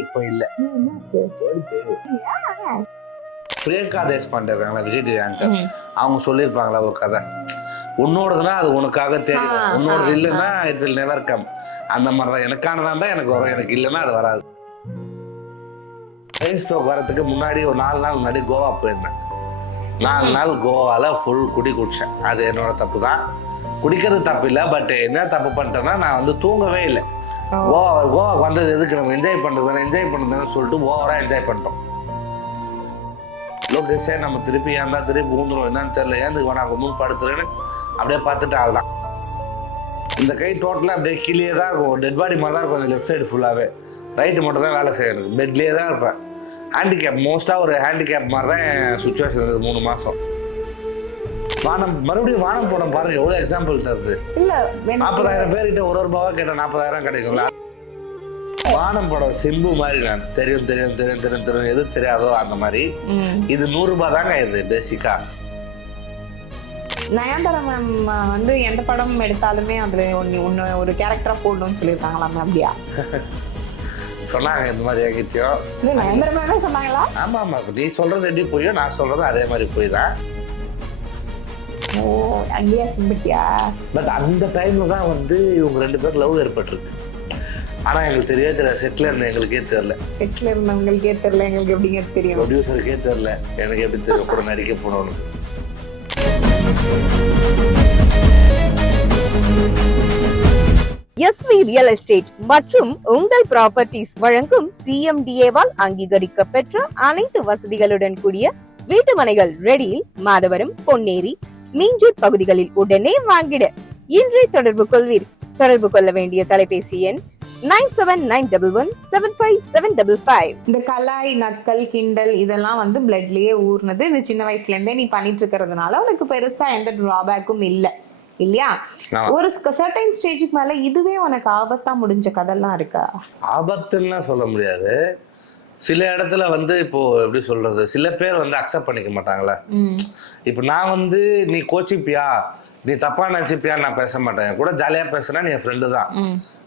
இப்ப இல்ல. பிரியங்கா தேஷ்பாண்டே இருக்காங்களா, விஜய் டிவி ஆங்கர், அவங்க சொல்லியிருப்பாங்களா ஒரு கதை, உன்னோடதுன்னா அது உனக்காக தெரியும், உன்னோடது இல்லைன்னா இட் வில் நெவர் கம். அந்த மாதிரி தான் எனக்கானதான் இருந்தால் எனக்கு வரும், எனக்கு இல்லைன்னா அது வராது. பிரெயின் ஸ்ட்ரோக் வரதுக்கு முன்னாடி ஒரு 4 நாள் முன்னாடி கோவா போயிருந்தேன். 4 நாள் கோவாவில் ஃபுல் குடி குடித்தேன். அது என்னோட தப்பு தான். குடிக்கிறது தப்பு இல்லை, பட் என்ன தப்பு பண்ணிட்டேன்னா நான் வந்து தூங்கவே இல்லை. கோவாவுக்கு வந்தது எதுக்கு, நம்ம என்ஜாய் பண்ணுறதுன்னு சொல்லிட்டு ஓவராக என்ஜாய் பண்ணிட்டோம். லோகேஷே நம்ம திருப்பி ஏன் திருப்பி ஊந்துடும் என்னன்னு தெரியல, ஏந்துக்கு நான் ரொம்ப படுத்துறேன்னு அப்படியே பார்த்துட்டு ஆள் தான். இந்த கை டோட்டலாக அப்படியே கீழே தான் இருக்கும், டெட் பாடி மாதிரி தான் இருக்கும். அந்த லெஃப்ட் சைடு ஃபுல்லாகவே, ரைட்டு மட்டும் தான் வேலை செய்யணும், பெட்லேயே தான் இருப்பேன். ஹேண்டிகேப், மோஸ்ட்டாக ஒரு ஹேண்டிகேப் மாதிரி தான் என் சுச்சுவேஷன் இருந்தது 3 மாதம். வானம், மறுபடியும் வானம் படம் பாருங்க எவ்வளோ எக்ஸாம்பிள் தருது. 40,000 பேர்கிட்ட ஒரு ரூபாவா கேட்டால் 40,000 கிடைக்குங்களா? வானம் படம் சிம்பு மாதிரி, நான் தெரியும் தெரியும் தெரியும் தெரியும் தெரியும் எது தெரியாதோ அந்த மாதிரி. இது 100 ரூபாய் தாங்க இது பேசிக்கா. நயன்தாரா மேம் வந்து எந்த படம் எடுத்தாலுமே அதுல ஒன்னு ஒரு கேரக்டரா போடணும்னு சொல்லியிருக்காங்களாமே, அப்படியா? சொன்னாங்க இந்த மாதிரி எங்கிட்டயும். நயன்தாரா மேமே சொன்னாங்களா? ஆமா ஆமா, நீ சொல்றது எப்படி போயோ நான் சொல்றது அதே மாதிரி போய் தான். ஓ, அங்கேயா சிம்பிட்டியா? பட் அந்த டைம்ல தான் வந்து இவங்க 2 பேரும் லவ் ஏற்பட்டிருக்கு. ஆனா எங்களுக்கு தெரியவே தெரியல, செட்டில் இருந்த எங்களுக்கே தெரியல. செட்டில் இருந்தவங்களுக்கே தெரியல, எங்களுக்கு எப்படிங்க தெரியும்? ப்ரொடியூசருக்கே தெரியல, எனக்கு எப்படி தெரியும் கூட நடிக்க போனோம்னு. எஸ்வி ரியல் எஸ்டேட் மற்றும் உங்கள் ப்ராப்பர்ட்டிஸ் வழங்கும் சிஎம்டிஏவால் அங்கீகரிக்க பெற்ற அனைத்து வசதிகளுடன் கூடிய வீட்டு மனைகள் ரெடியில் மாதவரம், பொன்னேரி, மீஞ்சூர் பகுதிகளில் உடனே வாங்கிட இன்றே தொடர்பு கொள்வீர். தொடர்பு கொள்ள வேண்டிய தொலைபேசி எண் 9791175755. இந்த கலாய், நக்கல், கிண்டல் இதெல்லாம் வந்து பிளட்லயே ஊர்னது. இது சின்ன வயசுல இருந்தே நீ பண்ணிட்டு இருக்கிறதுனால உனக்கு பெருசா எந்த டிராபேக்கும் இல்லை, இல்லையா? ஒரு சர்டைன் ஸ்டேஜுக்கு மேல இதுவே உனக்கு ஆபத்தா முடிஞ்ச கதெல்லாம் இருக்கா? ஆபத்துன்னா சொல்ல முடியாது. சில இடத்துல வந்து இப்போ எப்படி சொல்றது, சில பேர் வந்து அக்செப்ட் பண்ணிக்க மாட்டாங்களே. இப்போ நான் வந்து நீ கோச்சிப்பியா, நீ தப்பா நினைச்சிப்பியா, நான் பேச மாட்டேன். கூட ஜாலியா பேசுனா நீ என் ஃப்ரெண்டு தான்,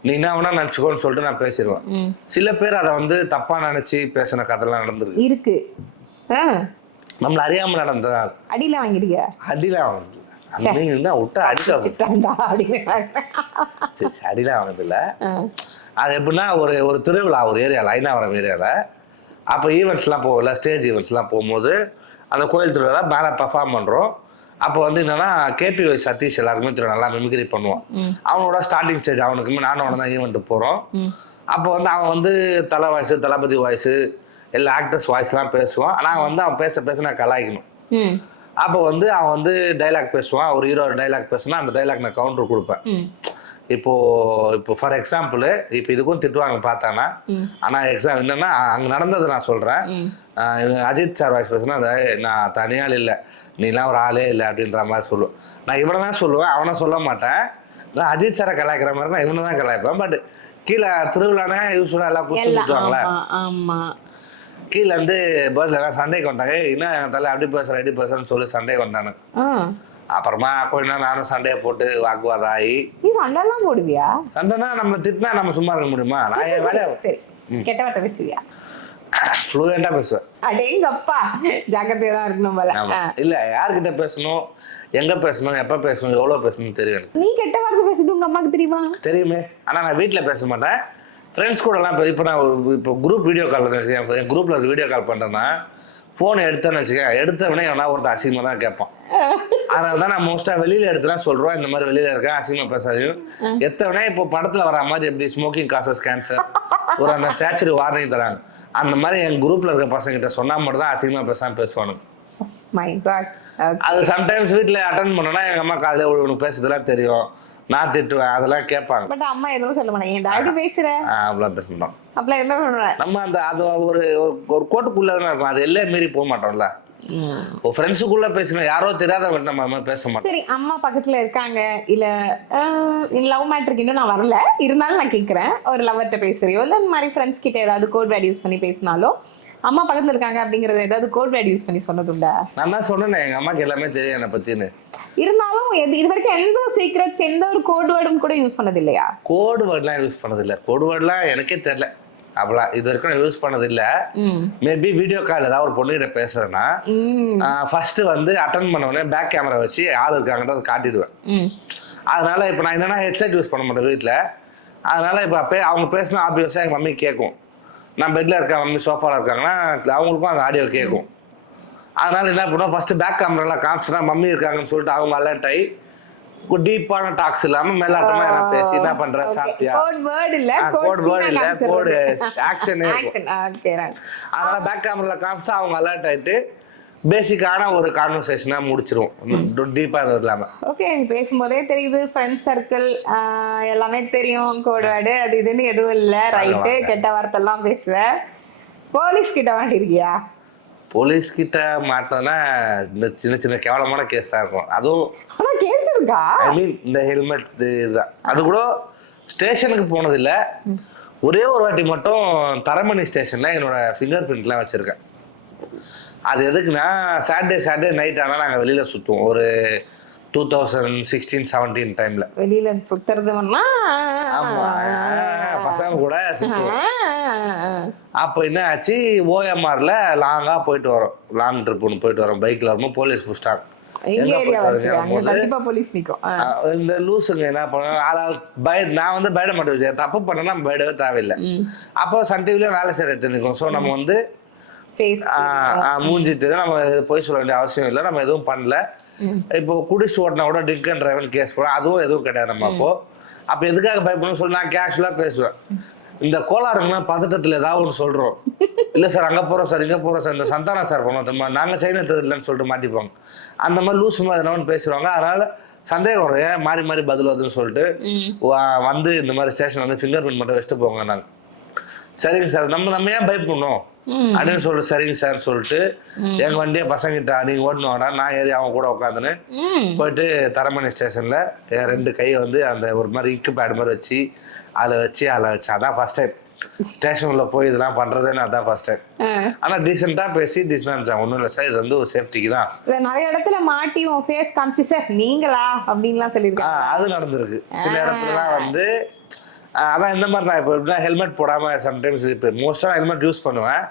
நீ என்ன வேணா நினைச்சுக்கோன்னு சொல்லிட்டு நான் பேசிடுவேன். சில பேர் அதை வந்து தப்பா நினைச்சு பேசின கதைலாம் நடந்துருக்கு இருக்கு. நம்மள அறியாம நடந்ததா. அடியில வாங்கிடுங்க? அடிலாம் வாங்கல, அடிலாம் வாங்கதில்ல. அது எப்படின்னா ஒரு திருவிழா ஒரு ஏரியாவில், ஐநாவரம் ஏரியாவில், அப்போ ஈவெண்ட்ஸ்லாம் போகல, ஸ்டேஜ் ஈவெண்ட்ஸ்லாம் போகும்போது அந்த கோயில் திருவிழா மேலே பர்ஃபார்ம் பண்ணுறோம். அப்போ வந்து என்னன்னா கேபிஒய் சதீஷ் எல்லாருக்குமே தெரியும், நல்லா மிமிக்ரி பண்ணுவான். அவனோட ஸ்டார்டிங் ஸ்டேஜ், அவனுக்குமே நானும் அவனை தான் ஈவெண்ட்டு போகிறோம். அப்போ வந்து அவன் வந்து தலை வாய்ஸு, தளபதி வாய்ஸு, எல்லா ஆக்டர்ஸ் வாய்ஸ்லாம் பேசுவான். ஆனால் வந்து அவன் பேச நான் கலாய்க்கணும். அப்போ வந்து அவன் வந்து டைலாக் பேசுவான், ஒரு ஹீரோ டைலாக் பேசுனா அந்த டைலாக் நான் கவுண்டர் கொடுப்பேன். இப்போ ஃபார் எக்ஸாம்பிள், இப்போ இதுக்கும் திட்டுவாங்க பார்த்தானா. ஆனால் என்னன்னா அங்கே நடந்தது நான் சொல்கிறேன். அஜித் சார் வாய்ஸ் பேசுனா அதை நான் தனியால் இல்லை, நீலாம் ஒரு ஆளே இல்லை அப்படின்ற மாதிரி சொல்லுவேன். நான் இவனை தான் சொல்லுவேன், அவனை சொல்ல மாட்டேன். நான் அஜித் சாரை கலாய்க்கிற மாதிரி நான் இவனை தான் கலாய்ப்பேன். பட் கீழே திருவிழானா யூஸ்வலாக எல்லாம் கொடுத்துருவாங்களே, கீழே வந்து பஸ்ல எல்லாம் சண்டைக்கு வந்தாங்க, என்ன தலை அப்படி பேசுறேன் இப்படி பேசுறேன்னு சொல்லி சண்டைக்கு வந்தானு. அப்புறமா கொஞ்ச நேரம் நானும் சண்டையை போட்டு வாக்குவாதம் ஆகி. நீ சண்டைலாம் போடுவியா? சண்டைனா நம்ம திட்டினா நம்ம சும்மா இருக்க முடியுமா? நான் என் வேலையை கெட்ட வார்த்தை பேசுவியா? ஃப்ளூயண்டா பேசுவேன். அடேங்கப்பா, ஜாக்கிரதையா தான் இருக்கணும் போல. இல்ல, யார்கிட்ட பேசணும், எங்க பேசணும், எப்ப பேசணும், எவ்வளவு பேசணும் தெரியும். நீ கெட்ட வார்த்தை பேசுறது உங்க அம்மாக்கு தெரியுமா? தெரியுமே. ஆனா நான் வீட்டுல பேச மாட்டேன், ஃப்ரெண்ட்ஸ் கூட எல்லாம். இப்போ நான் இப்போ குரூப் வீடியோ கால் வச்சுக்கேன், என் குரூப்ல வீடியோ கால் பண்றேன்னா ஃபோனை எடுத்தேன்னு வச்சுக்கேன், எடுத்தவனே எவனா ஒருத்தர் அசிங்கமாக தான் கேட்பான். அதனால தான் நான் மோஸ்ட்டாக வெளியில் எடுத்துலாம் சொல்கிறோம், இந்த மாதிரி வெளியில் இருக்கேன் அசிங்கமாக பேசாதையும். எத்தவனே இப்போ படத்தில் வர மாதிரி எப்படி ஸ்மோக்கிங் காசஸ் கேன்சர் ஒரு அந்த ஸ்டாச்சுரி வார்னிங் தராங்க, அந்த மாதிரி என் குரூப்பில் இருக்க பசங்கிட்ட சொன்னால் மட்டும் தான் அசிங்கமாக பேசாமல் பேசுவானுங்க. அது சம்டைம்ஸ் வீட்டில் அட்டன் பண்ணோன்னா எங்கள் அம்மா காலையில் உனக்கு பேசுறதுலாம் தெரியும், நான் திட்டுவேன், அதெல்லாம் கேட்பாங்க. பட் அம்மா எதுவும் சொல்ல மாட்டாங்க, என் டாடி பேசுறேன் அப்படிலாம் பேச மாட்டோம். அப்பலாம் என்ன பண்ணுவேன், நம்ம அந்த அது ஒரு கோட்டுக்குள்ளே தானே இருக்கும், அது எல்லாம் மீறி போக மாட்டோம்ல. ஃப்ரெண்ட்ஸுக்குள்ள பேசணும், யாரோ தெரியாதவங்க நம்ம பேச மாட்டோம். சரி, அம்மா பக்கத்துல இருக்காங்க, இல்ல லவ் மேட்டருக்கு இன்னும் நான் வரல, இருந்தாலும் நான் கேட்கறேன், ஒரு லவர்கிட்ட பேசுறியோ இல்ல இந்த மாதிரி ஃப்ரெண்ட்ஸ் கிட்ட ஏதாவது கோட் வேர்ட் யூஸ் பண்ணி பேசினாலோ, அம்மா பக்கத்துல இருக்காங்க அப்படிங்கறது ஏதாவது கோட் வேர்ட் யூஸ் பண்ணி சொன்னதுண்டா? நான் தான் சொன்னேன், எங்க அம்மாக்கு எல்லாமே தெரியும் என்னை பத்தின்னு. இருந்தாலும் இது வரைக்கும் எந்த சீக்ரெட்ஸ், எந்த ஒரு கோட் வேர்டும் கூட யூஸ் பண்ணது இல்லையா? கோடு வேர்ட்லாம் யூஸ் பண்ணது இல்லை. கோடு வேர்ட்லாம் எனக்கே தெரியல, அப்படிலாம் இது வரைக்கும் நான் யூஸ் பண்ணது இல்லை. மேபி வீடியோ கால் ஏதாவது ஒரு பொண்ணுகிட்ட பேசுறேன்னா ஃபர்ஸ்ட் வந்து அட்டன் பண்ண உடனே பேக் கேமரா வச்சு ஆள் இருக்காங்கன்றத காட்டிடுவேன். அதனால இப்போ நான் என்னன்னா ஹெட்செட் யூஸ் பண்ண மாட்டேன் வீட்டில். அதனால இப்போ அவங்க பேசினா ஆப்வியஸாக எங்கள் மம்மி கேட்கும். நான் பெட்டில் இருக்க மம்மி சோஃபாவில் இருக்காங்கன்னா அவங்களுக்கும் அந்த ஆடியோ கேட்கும். அதனால என்ன பண்ணுவோம், ஃபர்ஸ்ட் பேக் கேமராலாம் காமிச்சுனா மம்மி இருக்காங்கன்னு சொல்லிட்டு அவங்க அலர்ட் ஆகி டீப்பான டாக்ஸ் இல்லாம மேலாட்டமா என்ன பேசி என்ன பண்ற சாப்பிட்டியா, கோட் வேர்ட் இல்ல, கோட் ஆக்ஷனே இருக்கும். அதனால பேக் கேமரால காமிச்சா அவங்க அலர்ட் ஆயிட்டு பேசிக்கான ஒரு கான்வர்சேஷனா முடிச்சிருவோம், டீப்பா அது இல்லாம. ஓகே, நீ பேசும்போதே தெரியுது ஃப்ரெண்ட்ஸ் சர்க்கிள் எல்லாமே தெரியும், கோட் வேர்டு அது இதுன்னு எதுவும் இல்ல, ரைட்டு, கெட்ட வார்த்தை எல்லாம் பேசுவேன். போலீஸ் கிட்ட மாட்டிருக்கியா? போலீஸ் கிட்ட மாட்டினா இந்த சின்ன சின்ன கேவலமான கேஸ் தான் இருக்கும். அதுவும் ஆனா கேஸ் இருக்கா? ஐ மீன் இந்த ஹெல்மெட் இதுதான். அது கூட ஸ்டேஷனுக்கு போனது இல்லை. ஒரே ஒரு வாட்டி மட்டும் தரமணி ஸ்டேஷன்ல என்னோட ஃபிங்கர் பிரிண்ட்லாம் வச்சிருக்கேன். அது எதுக்குன்னா சாட்டர்டே நைட் ஆனால் நாங்கள் வெளியில சுற்றுவோம். ஒரு 2016-17 டைம்ல வெளியில சுத்துறது பசங்க கூட சுற்றுவோம். அப்போ என்ன ஆச்சு, ஓஎம்ஆர்ல லாங்கா போயிட்டு வரோம், லாங் ட்ரிப் ஒன்று போயிட்டு வரோம், பைக்ல வரும்போது போலீஸ் புடிச்சிட்டாங்க. இந்த லூசுங்க என்ன பண்ணுவோம், நான் வந்து பயட மாட்டேன், தப்பு பண்ணா பயடவே தேவையில்லை. அப்போ சன் டிவிலயும் வேலை செய்யறது தெரிஞ்சுக்கோம். ஸோ நம்ம வந்து மூஞ்சி தெரியும், நம்ம போய் சொல்ல வேண்டிய அவசியம் இல்லை, நம்ம எதுவும் பண்ணல. இப்போ குடிச்சு ஓட்டினா கூட ட்ரிங்க் அண்ட் டிரைவ் கேஸ் போட அதுவும் எதுவும் கிடையாது நம்ம. அப்போ எதுக்காக பயப்படணும்னு சொல்லி நான் கேஷுவலா பேசுவேன். இந்த கோளாறுங்கன்னா பதட்டத்தில் ஏதாவது ஒன்று சொல்கிறோம், இல்லை சார் அங்கே போகிறோம் சார் இங்கே போகிறோம் சார், இந்த சந்தானா சார் பண்ணுவோம், நாங்கள் சைன் எடுத்ததில்லைன்னு சொல்லிட்டு மாட்டிப்பாங்க. அந்த மாதிரி லூஸ் மாதிரி எதனா பேசுவாங்க. அதனால சந்தேகம் வரும், ஏன் மாறி மாறி பதில் வருதுன்னு சொல்லிட்டு வந்து இந்த மாதிரி ஸ்டேஷன் வந்து ஃபிங்கர் பிரிண்ட் மட்டும் வச்சுட்டு போங்க. நாங்கள் சரிங்க சார், நம்ம ஏன் பயப்படணும் அப்படின்னு சொல்லிட்டு சரிங்க சார் சொல்லிட்டு எங்க வண்டியை பசங்கிட்ட நீங்க ஓட்டணும் வேணாம், நான் ஏறி அவங்க கூட உட்காந்துன்னு போயிட்டு தரமணி ஸ்டேஷன்ல என் 2 கையை வந்து அந்த ஒரு மாதிரி இங்கு பேட் மாதிரி வச்சு அதில் வச்சு அதான் ஃபர்ஸ்ட் டைம் ஸ்டேஷன்ல போய் இதெல்லாம் பண்றதுன்னு. அதான் ஃபர்ஸ்ட் டைம். ஆனா டீசெண்டா பேசி டீசெண்டா ஒன்றும் இல்லை சார், இது வந்து ஒரு சேஃப்டிக்கு தான். நிறைய இடத்துல மாட்டி உன் ஃபேஸ் காமிச்சு சார் நீங்களா அப்படின்லாம் சொல்லியிருக்காங்க. அது நடந்திருக்கு சில இடத்துலலாம் வந்து. அதான் இந்த மாதிரி நான் இப்போ எப்படின்னா ஹெல்மெட் போடாமல் சம்டைம்ஸ், இப்போ மோஸ்ட்டாக நான் ஹெல்மெட் யூஸ் பண்ணுவேன்.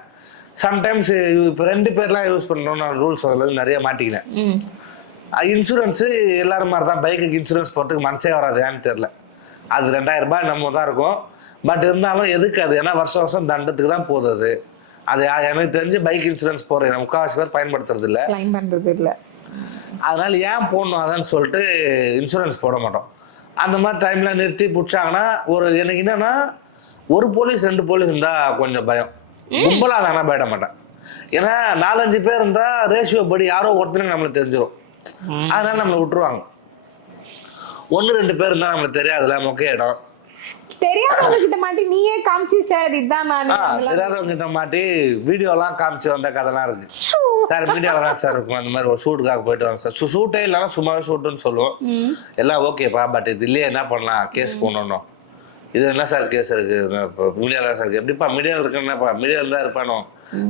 சம்டைம்ஸ் இப்போ 2 பேர்லாம் யூஸ் பண்ணணும்னு ரூல்ஸ் வந்து நிறைய மாட்டிக்கினேன். இன்சூரன்ஸு எல்லாரும் மாதிரி தான், பைக்குக்கு இன்சூரன்ஸ் போகிறதுக்கு மனசே வராது, ஏன்னு தெரில. அது 2000 ரூபாய் நம்ம தான் இருக்கும். பட் இருந்தாலும் எதுக்கு அது, ஏன்னா வருஷம் வருஷம் தண்டத்துக்கு தான் போகுது அது. எனக்கு தெரிஞ்சு பைக் இன்சூரன்ஸ் போகிறேன் முக்கால்வாசி பேர் பயன்படுத்துறது இல்லை. அதனால ஏன் போடணும் அதான்னு சொல்லிட்டு இன்சூரன்ஸ் போட மாட்டோம். அந்த மாதிரி டைம்ல நிறுத்தி பிடிச்சாங்கன்னா எனக்கு என்னன்னா ஒரு போலீஸ் 2 போலீஸ் இருந்தா கொஞ்சம் பயம், கும்பலா இருந்தாங்கன்னா பயப்பட மாட்டேன். ஏன்னா 4-5 பேர் இருந்தா ரேஷியோ படி யாரோ ஒருத்தருக்கு நம்மளுக்கு தெரிஞ்சிடும், அதனால நம்மளை விட்டுருவாங்க. 1-2 பேர் இருந்தா நம்மளுக்கு தெரியாதுல்ல, மொக்க இடம். தெரியாதவங்க கிட்ட மாட்டி நீயே காமிச்சு சார் இதான் நான் தெரியாதவங்க கிட்ட மாட்டி வீடியோலாம் காமிச்சு வந்த கதைலாம் இருக்கு சார். வீடியோல தான் சார் இருக்கும், அந்த மாதிரி ஒரு ஷூட்டுக்காக போயிட்டு வாங்க சார், ஷூட்டே இல்லாம சும்மாவே ஷூட்டுன்னு சொல்லுவோம். எல்லாம் ஓகேப்பா, பட் இது இல்லையே என்ன பண்ணலாம், கேஸ் போடணும். இது என்ன சார் கேஸ் இருக்கு, மீடியால தான் சார் இருக்கு. எப்படிப்பா மீடியாவில் இருக்குன்னாப்பா, மீடியாவில் தான் இருப்பானோ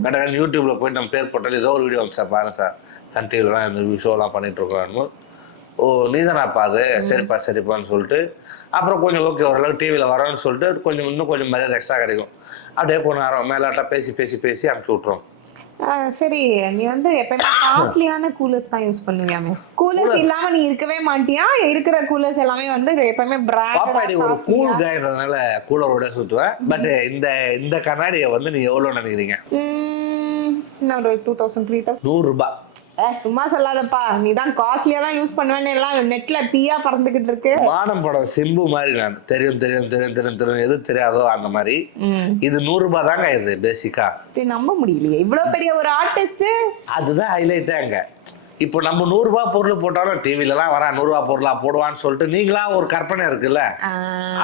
கரெக்டாக யூடியூப்ல போயிட்டு நம்ம பேர் போட்டாலும் ஏதோ ஒரு வீடியோ வந்து சார் பாருங்க சார், சன் டிவில தான் இந்த ஷோலாம் பண்ணிட்டு இருக்கோம். ஓ நீதானாப்பா அது, சரிப்பான்னு சொல்லிட்டு அப்புறம் கொஞ்சம் ஓகே ஓரளவுக்கு டிவியில் வரோன்னு சொல்லிட்டு இன்னும் கொஞ்சம் மரியாதை எக்ஸ்ட்ரா கிடைக்கும். அப்படியே கொஞ்சம் நேரம் மேலாட்டா பேசி அனுப்பிச்சு விட்ருவோம். சரி, நீ வந்து எப்பயுமே காஸ்ட்லியான கூலர்ஸ் தான் யூஸ் பண்ணுவியாமே, கூலர்ஸ் இல்லாம நீ இருக்கவே மாட்டியா? இருக்கிற கூலர்ஸ் எல்லாமே வந்து எப்பயுமே பிராண்ட். ஒரு கூல் கைன்றதுனால கூலரோட சுத்துவேன். பட் இந்த கண்ணாடியை வந்து நீ எவ்வளவு நினைக்கிறீங்க? ஒரு 2000-3000. 100 ரூபாய். சும்மா சொல்லாதப்பா, நீ தான் காஸ்ட்லியா தான் யூஸ் பண்ணுவேன்னு எல்லாம் நெட்ல தீயா பறந்துகிட்டு இருக்கு. வானம் படம் சிம்பு மாதிரி நான் தெரியும் எது தெரியாதோ அந்த மாதிரி. இது 100 ரூபாய் தாங்க. இது பேசிக்கா நம்ப முடியலையே, இவ்வளவு பெரிய ஒரு ஆர்டிஸ்ட். அதுதான் ஹைலைட்டே அங்க. இப்போ நம்ம 100 ரூபாய் பொருள் போட்டாலும் டிவில எல்லாம் வர 100 ரூபாய் பொருளா போடுவான்னு சொல்லிட்டு நீங்களா ஒரு கற்பனை இருக்குல்ல,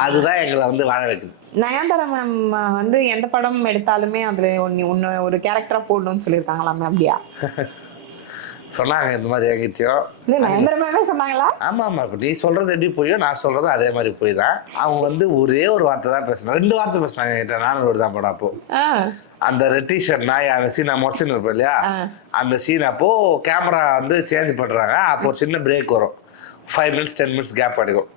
அதுதான் எங்களை வந்து வாழ வைக்குது. நயன்தாரா மேம் வந்து எந்த படம் எடுத்தாலுமே அதுல ஒன்னு ஒரு கேரக்டரா போடணும்னு சொல்லியிருக்காங்களாமே, அப்படியா? சொன்னாங்க இந்த மாதிரி என்கிட்டயும். இல்ல நயன்தாரா மேமே சொன்னாங்களா? ஆமா ஆமா, இப்போ நீ சொல்றது எப்படி போயோ நான் சொல்றதும் அதே மாதிரி போய் தான். அவங்க வந்து ஒரே ஒரு வார்த்தை தான் பேசினாங்க, 2 வார்த்தை பேசினாங்க என்கிட்ட. நானும் தான் படம் அப்போ அந்த ரெட் டிஷர்ட் நாய் அந்த சீன் நான் முடிச்சுன்னு இருப்பேன் இல்லையா, அந்த சீன் அப்போ கேமரா வந்து சேஞ்ச் பண்றாங்க. அப்போ ஒரு சின்ன பிரேக் வரும், 5 minutes 10 minutes கேப் அடிக்கும்.